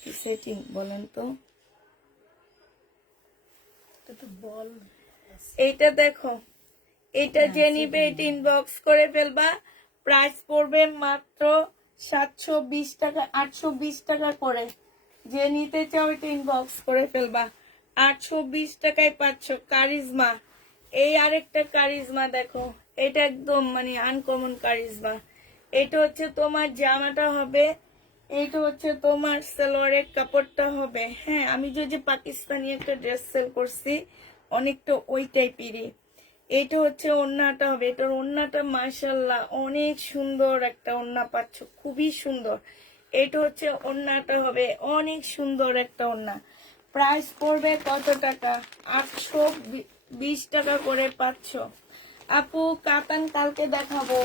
কি সেটিং বলেন তো? এটা তো বল। এইটা দেখো, এটা যে নিবে এটা ইনবক্স করে ফেলবা। প্রাইস পড়বে মাত্র 720 টাকা, 820 টাকা করে। যে নিতে চাও এটা ইনবক্স করে ফেলবা। 820 টাকায় পাচ্ছ কারিজমা। এই আরেকটা কারিজমা দেখো, এটা একদম মানে আনকমন কারিজমা। এটা হচ্ছে তোমার জামাটা হবে, এইটা হচ্ছে তোমার সালোয়ারের কাপড়টা হবে। হ্যাঁ, আমি যে পাকিস্তানি একটা ড্রেস সেল করছি অনেকটা ওই টাইপেরই। এইটা হচ্ছে ওড়নাটা হবে। এটার ওড়নাটা মাশাআল্লাহ অনেক সুন্দর একটা ওড়না পাচ্ছ, খুবই সুন্দর। এটা হচ্ছে ওড়নাটা হবে, অনেক সুন্দর একটা ওড়না। প্রাইস পড়বে কত টাকা? 820 টাকা করে পাচ্ছ। আপু কাতান কালকে দেখাবো,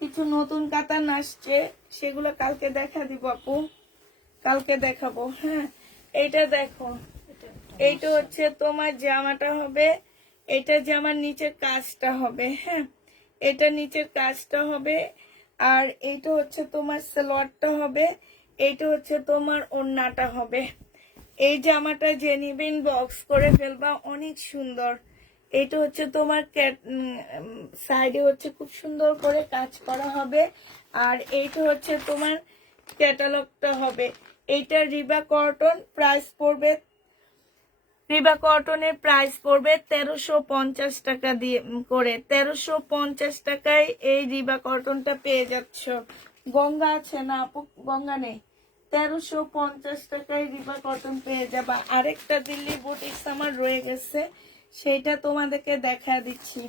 কিছু নতুন কাতান আসছে, সেগুলো কালকে দেখা দিব আপু, কালকে দেখাবো। হ্যাঁ, এইটা দেখো, এইটা হচ্ছে তোমার জামাটা হবে, এটা জামার নিচের কাজটা হবে। হ্যাঁ, এটা নিচের কাজটা হবে, আর এইটা হচ্ছে তোমার সালোয়ারটা হবে, এইটা হচ্ছে তোমার ওড়নাটা হবে। এই জামাটা যে নিবে ইনবক্স করে ফেলবা, অনেক সুন্দর। এটা হচ্ছে তোমার সাইডে হচ্ছে খুব সুন্দর করে কাজ করা হবে, আর এইটা হচ্ছে তোমার ক্যাটালগটা হবে। এইটা রিবা কটন। প্রাইস পড়বে, রিবা কটনের প্রাইস পড়বে 1350 টাকা দিয়ে করে। 1350 টাকায় এই রিবা কটনটা পেয়ে যাচ্ছ। গঙ্গা আছে না আপু? গঙ্গা নেই। 1350 টাকায় রিবা কটন পেয়ে যাবা। আরেকটা দিল্লি বুটিক্স আমার রয়ে গেছে, সেটা তোমাদেরকে দেখা দিচ্ছি।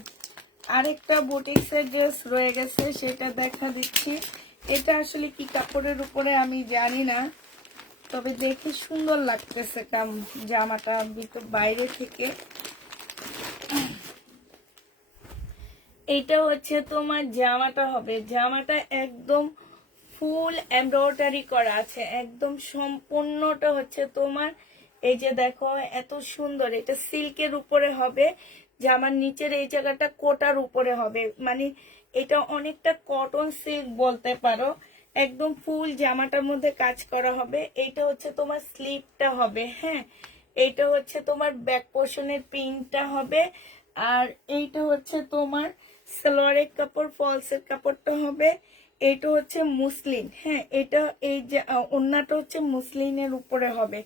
আরেকটা বুটিক্সের ড্রেস রয়ে গেছে, সেটা দেখা দিচ্ছি। এটা আসলে কি কাপড়ের উপরে আমি জানি না, তবে দেখে সুন্দর লাগতেছে জামাটা বাইরে থেকে। এইটা হচ্ছে তোমার জামাটা হবে, জামাটা একদম ফুল এমব্রয়ডারি করা আছে, একদম সম্পূর্ণটা হচ্ছে তোমার। এই যে দেখো এত সুন্দর, এটা সিল্কের উপরে হবে। জামার নিচের এই জায়গাটা কোটার উপরে হবে, মানে এটা অনেকটা কটন সিল্ক বলতে পারো। একদম ফুল জামাটার মধ্যে কাজ করা হবে। এইটা হচ্ছে তোমার স্লিভটা হবে। হ্যাঁ, এইটা হচ্ছে তোমার ব্যাক পোর্শনের প্রিন্টটা হবে, আর এইটা হচ্ছে তোমার সালোয়ারের কাপড়, ফলসের কাপড়টা হবে। এইটা হচ্ছে মুসলিন। হ্যাঁ, এটা এই যে ওড়নাটা হচ্ছে মুসলিনের উপরে হবে।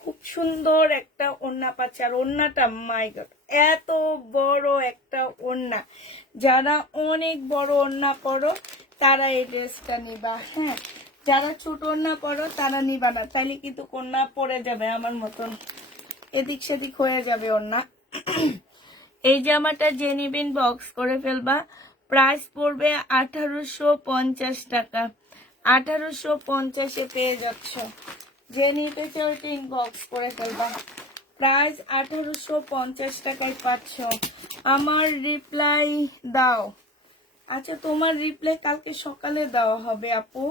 খুব সুন্দর একটা ওড়না পাচ্ছে, আর ওড়নাটা মাই গড এত বড় একটা ওড়না। যারা অনেক বড় ওড়না পরো তারা এই ড্রেসটা নিবা। হ্যাঁ, যারা ছোট ওড়না পরো তারা নিবা না, তাইলে কিন্তু ওড়না পরে যাবে আমার মতন, এদিক সেদিক হয়ে যাবে ওড়না। এই জামাটা যে নিবেন বক্স করে ফেলবা, প্রাইস পড়বে 1850 টাকা। 1850-এ পেয়ে যাচ্ছ। যে নিতে চাও ওইটা ইনবক্স করে ফেলবা, প্রাইস 1850 টাকায় পাচ্ছ। আমার রিপ্লাই দাও। আচ্ছা, তোমার রিপ্লাই কালকে সকালে দেওয়া হবে আপু।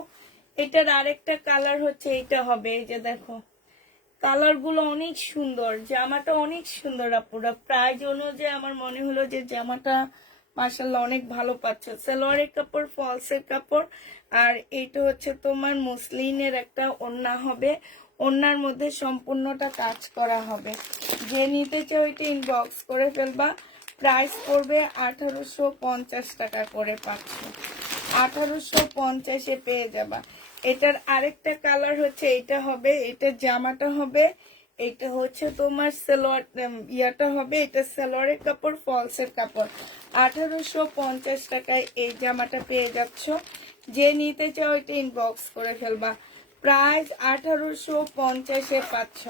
এটার আরেকটা কালার হচ্ছে এইটা হবে, এই যে দেখো কালার গুলো অনেক সুন্দর, জামাটা অনেক সুন্দর আপুরা। প্রাইস অনুযায়ী আমার মনে হলো যে জামাটা মাশাআল্লাহ অনেক ভালো পাচ্ছ। সালোয়ারের কাপড়, ফলসের কাপড়, আর এইটা হচ্ছে তোমার মুসলিনের একটা ওড়না হবে, ওড়নার মধ্যে সম্পূর্ণটা কাজ করা হবে। যে নিতে চাও ওইটা ইনবক্স করে ফেলবা, প্রাইস পড়বে 1850 টাকা করে পাচ্ছ। 1850-এ পেয়ে যাবা। এটার আরেকটা কালার হচ্ছে এইটা হবে, এটার জামাটা হবে, এটা হচ্ছে তোমার সালোয়ার ইয়াটা হবে, এটা সালোয়ারের কাপড়, ফলসের কাপড়। 1850 টাকায় এই জামাটা পেয়ে যাচ্ছ। যে নিতে চাও এটা ইনবক্স করে ফেলবা, প্রাইস 1850-এ পাচ্ছ।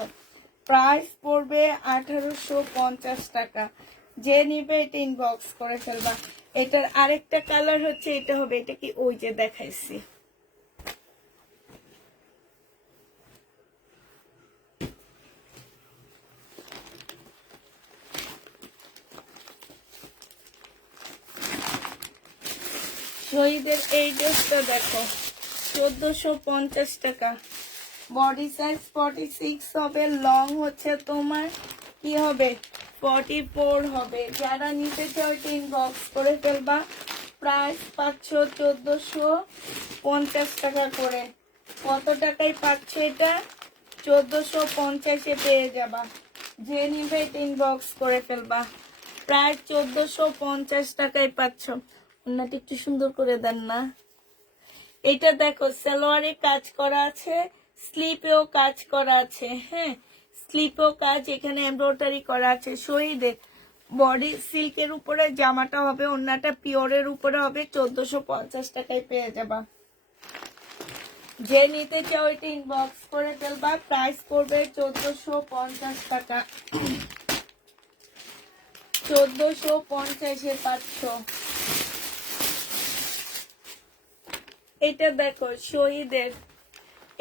প্রাইস পড়বে 1850 টাকা। যে নিবে এটা ইনবক্স করে ফেলবা। এটার আরেকটা কালার হচ্ছে এটা হবে, এটা কি ওই যে দেখাইছি, শহীদের এই ড্রেসটা দেখো 1450 টাকা। বডি সাইজ 46 হবে, লং হচ্ছে তোমার কি হবে 44 হবে। যারা নিতে চাও ইনবক্স করে ফেলবা, প্রাইস পাচ্ছ 1450 টাকা করে। কত টাকায় পাচ্ছ এটা? 1450-এ পেয়ে যাবা। যে নিবে ইনবক্স করে ফেলবা, প্রায় 1450 টাকায় পাচ্ছ। ওনাটা একটু সুন্দর করে দেন না। এটা দেখো সালোয়ারে কাজ করা আছে, স্লিপেও কাজ করা আছে। হ্যাঁ, স্লিপেও কাজ, এখানে এমব্রয়ডারি করা আছে। শহীদের বডি সিল্কের উপরে জামাটা হবে, ওন্নাটা পিওরের উপরে হবে। 1450 টাকায় পেয়ে যাবা। যে নিতে চাও এটা ইনবক্স করে ফেলবা, প্রাইস পড়বে 1450 টাকা। 1450-এ পাচ্ছ। এটা দেখো শহীদের,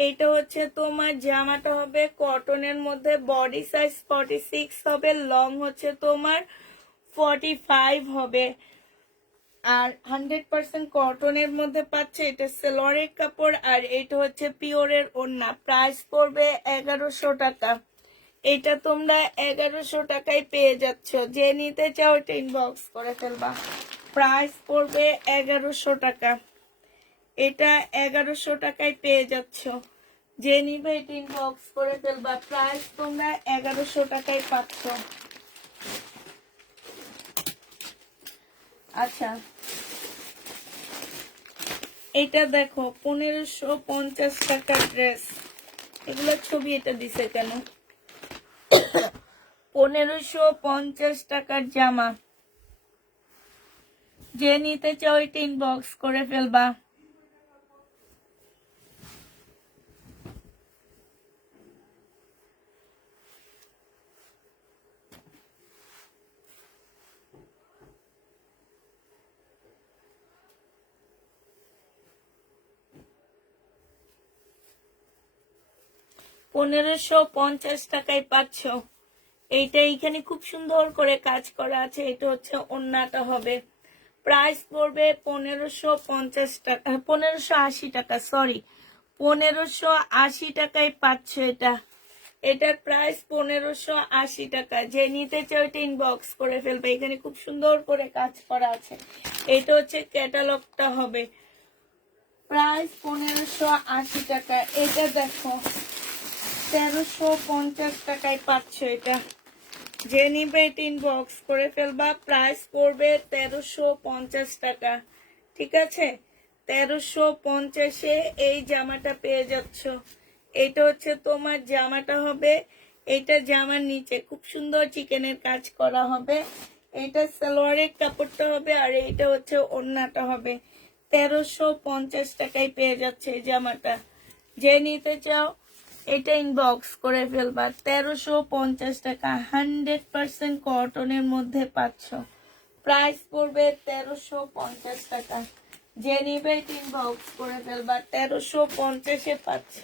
এটা হচ্ছে তোমার জামাটা হবে কটনের মধ্যে, বডি সাইজ 46 হবে, লং হচ্ছে তোমার 45 হবে, আর 100% কটনের মধ্যে পাচ্ছে। এটা সালোয়ারের কাপড়, আর এটা হচ্ছে পিওরের ওড়না। প্রাইস পড়বে 1100 টাকা। এটা তোমরা 1100 টাকায় পেয়ে যাচ্ছ। যে নিতে চাও এটা ইনবক্স করে ফেলবা, প্রাইস পড়বে 1100 টাকা। এটা 1100 টাকায় পেয়ে যাচ্ছ। যে নিবে এটা ইনবক্স করে ফেলবা, প্রাইস তোমরা 1100 টাকায় পাচ্ছ। আচ্ছা, এটা দেখো 1550 টাকার ড্রেস। এগুলো ছবি এটা দিছে কেন? 1550 টাকার জামা। যে নিতে চাও এটা ইনবক্স করে ফেলবা। পনেরোশো 50 টাকায় পাচ্ছ। এইটা এইখানে খুব সুন্দর করে কাজ করা আছে। এটা হচ্ছে ওন্নাটা হবে। প্রাইস পড়বে 1550 টাকা, 1580 টাকা, সরি 1580 টাকায় পাচ্ছ এটা। এটার প্রাইস 1580 টাকা। যে নিতে চাও এটা ইনবক্স করে ফেলবে। এখানে খুব সুন্দর করে কাজ করা আছে। এটা হচ্ছে ক্যাটালগটা হবে। প্রাইস 1580 টাকা। এটা দেখো 1350 টাকায় পাচ্ছ এটা। যে নিবে এটা ইনবক্স করে ফেলবা, প্রাইস পড়বে 1350 টাকা। ঠিক আছে, 1350-এ এই জামাটা পেয়ে যাচ্ছ। এটা হচ্ছে তোমার জামাটা হবে। এটা জামার নিচে খুব সুন্দর চিকেনের কাজ করা হবে। এটা সালোয়ারের কাপড়টা হবে, আর এইটা হচ্ছে ওড়নাটা হবে। 1350 টাকায় পেয়ে যাচ্ছে এই জামাটা। যে নিতে চাও এটা ইনবক্স করে ফেলবা। 1350 টাকা, 100% কটনের মধ্যে পাচ্ছ। প্রাইস পড়বে 1350 টাকা। যে নিবে ইনবক্স করে ফেলবা, 1350-এ পাচ্ছ।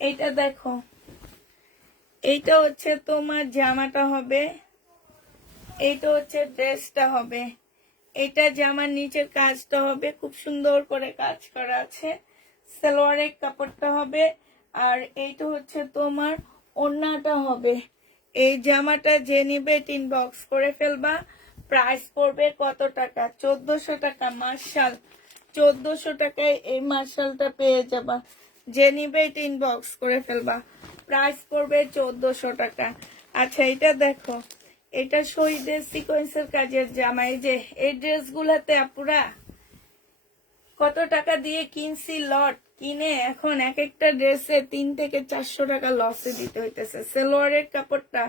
এইটা দেখো, এইটা হচ্ছে তোমার জামাটা হবে, এইটা হচ্ছে ড্রেসটা হবে। এটা জামার নিচের কাজটা হবে, খুব সুন্দর করে কাজ করা আছে। সালোয়ারের কাপড়টা হবে, আর এইটা হচ্ছে তোমার ওড়নাটা হবে। এই জামাটা যে নিবে ইনবক্স করে ফেলবা। প্রাইস পড়বে কত টাকা? 1400 টাকা। মার্শাল, 1400 টাকায় এই মার্শালটা পেয়ে যাবা। যে নিবে ইনবক্স করে ফেলবা। প্রাইস পড়বে 1400 টাকা। আচ্ছা, এটা দেখো, এটা শহীদের সিকোয়েন্সের কাজের জামা। এই যে এই ড্রেসগুলাতে আপুরা কত টাকা দিয়ে কিনছি, লট কিনে এখন এক একটা ড্রেসে 300 থেকে 400 টাকা লসে দিতে হইতেছে। সালোয়ারের কাপড়টা,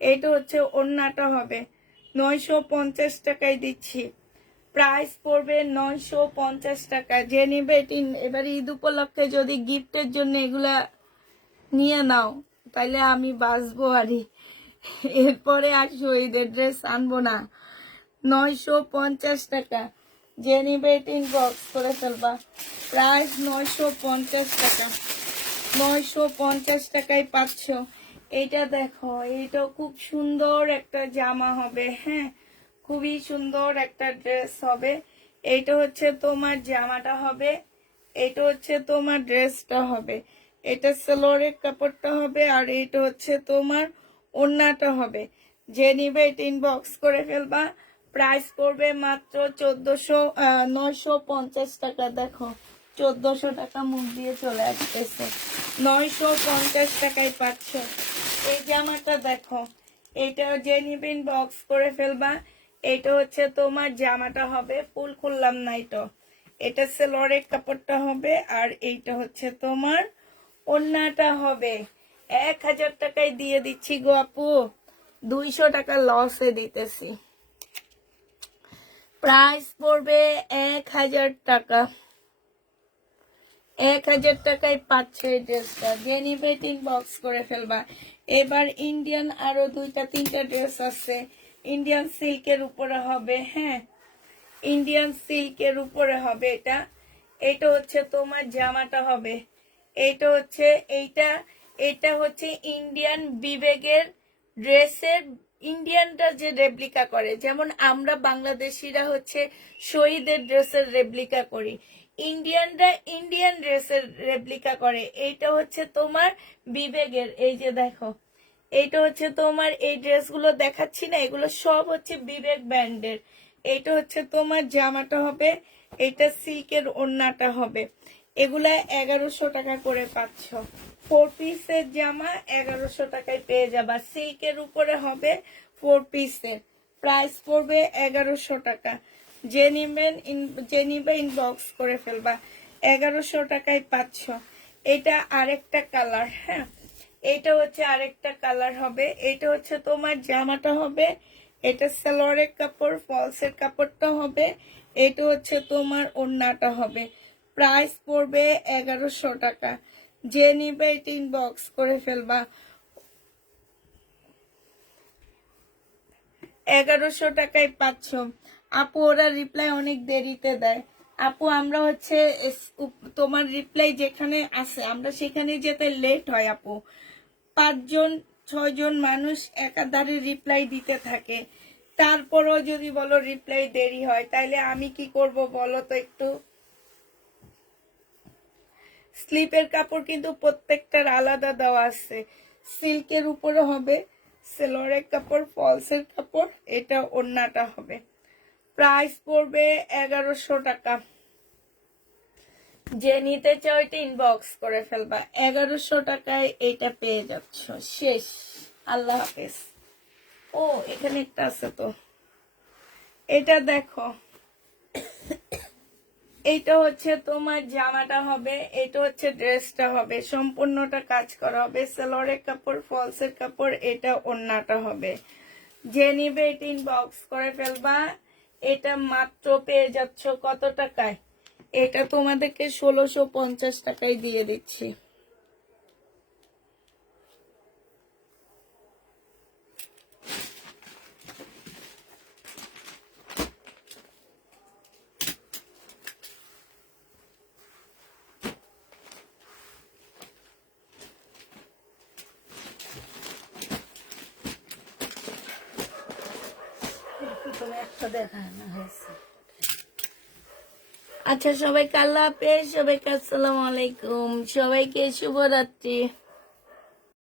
এটা হচ্ছে ওড়নাটা হবে, 950 টাকায় দিচ্ছি। প্রাইস পড়বে 950 টাকা। যে নিবে এবার ঈদ উপলক্ষে যদি গিফটের জন্য এগুলা নিয়ে নাও তাইলে আমি বাঁচবো। আরই এরপরে আর শহীদের ড্রেস আনবো না। 950 টাকা। যে নিবে ইনবক্স করে ফেলবা। প্রাইস 950 টাকা। 950 টাকায় পাচ্ছ। এইটা দেখো, এইটা খুব সুন্দর একটা জামা হবে। হ্যাঁ, খুবই সুন্দর একটা ড্রেস হবে। এইটা হচ্ছে তোমার জামাটা হবে, এটা হচ্ছে তোমার ড্রেসটা হবে। এটা সালোয়ারের কাপড়টা হবে, আর এটা হচ্ছে তোমার ওড়নাটা হবে। যে নিবে ইনবক্স করে ফেলবা। প্রাইস পড়বে মাত্র 950 টাকা। দেখো, 1400 টাকা মুখ দিয়ে চলে আসতেছে। 950 টাকায় পাচ্ছ এই জামাটা। দেখো, এটা যে নিবে ইনবক্স করে ফেলবা। এটা হচ্ছে তোমার জামাটা হবে, ফুল খুললাম না এটা। এটা সালোয়ারের কাপড়টা হবে, আর এইটা হচ্ছে তোমার ওড়নাটা হবে। 1000 টাকায় দিয়ে দিচ্ছি গো আপু, 200 টাকা লসে দিতেছি। প্রাইস পড়বে 1000 টাকা। 1000 টাকায় পাচ্ছে এই ড্রেসটা। যে নিবে ইনবক্স করে ফেলবা। এবার ইন্ডিয়ান আরো 2-3টা ড্রেস আছে, ইন্ডিয়ান সিল্কের উপরে হবে। হ্যাঁ, ইন্ডিয়ান সিল্কের উপরে হবে। এটা এটা হচ্ছে তোমার জামাটা হবে, এইটা হচ্ছে এইটা। এটা হচ্ছে ইন্ডিয়ান বিবেকের ড্রেসের, ইন্ডিয়ানরা যে রেপ্লিকা করে, যেমন আমরা বাংলাদেশিরা হচ্ছে শহীদের ড্রেসের রেপ্লিকা করি, ইন্ডিয়ানরা ইন্ডিয়ান ড্রেসের রেপ্লিকা করে। এইটা হচ্ছে তোমার বিবেকের। এই যে দেখো, এইটা হচ্ছে তোমার, এই ড্রেসগুলো দেখাচ্ছি না, এগুলো সব হচ্ছে বিবেক ব্র্যান্ডের। এটা হচ্ছে তোমার জামাটা হবে, এটা সিল্কের ওড়নাটা হবে। এগুলা 1100 টাকা করে পাচ্ছ। 4 পিসের জামা 1100 টাকায় পেয়ে যাবা। সিল্কের উপরে হবে 4 পিসের। প্রাইস পড়বে 1100 টাকা। যে নিবে ইনবক্স করে ফেলবা। 1100 টাকায় পাচ্ছ। এটা আরেকটা কালার। হ্যাঁ, এটা হচ্ছে আরেকটা কালার হবে। এটা হচ্ছে তোমার জামাটা হবে, এটা সালোয়ারের কাপড়, ফলসের কাপড়টা হবে, এটা হচ্ছে তোমার ওড়নাটা হবে। প্রাইস পড়বে 1100 টাকা। যে নিবে ইনবক্স করে ফেলবা। 1100 টাকায় পাচ্ছ। আপু ওরা রিপ্লাই অনেক দেরিতে দেয়। আপু আমরা হচ্ছে তোমার রিপ্লাই যেখানে আছে আমরা সেখানে যেতে লেট হয় আপু। 5-6 জন মানুষ একাধারে রিপ্লাই দিতে থাকে, তারপরও যদি বলো রিপ্লাই দেরি হয়, তাইলে আমি কি করব বলো তো একটু। স্লিপের কাপড় কিন্তু প্রত্যেকটার আলাদা দেওয়া আছে। সিল্কের উপরে হবে, সালোয়ারের কাপড়, ফলসের কাপড়, এটা ওড়নাটা হবে। প্রাইস পড়বে 1100 টাকা। যে নিতে চাও এটা ইনবক্স করে ফেলবা। 1100 টাকায় এটা পেয়ে যাচ্ছ। শেষ। আল্লাহ হাফেজ। ও, এখানে একটা আছে তো, এটা দেখো, এইটা হচ্ছে তোমার জামাটা হবে, এটা হচ্ছে ড্রেসটা হবে, সম্পূর্ণটা কাজ করা হবে, সালোয়ারের কাপড়, ফলসের কাপড়, এটা ওড়নাটা হবে। যে নিবে এটা ইনবক্স করে ফেলবা। এটা মাত্র পেয়ে যাচ্ছ কত টাকায়? এটা তোমাদেরকে 1650 টাকায় দিয়ে দিচ্ছি। প্রথমে একটা দেখায় না হয়েছে। আচ্ছা, সবাইকে আল্লাহ হাফেজ, সবাইকে আসসালামু আলাইকুম, সবাইকে শুভরাত্রি।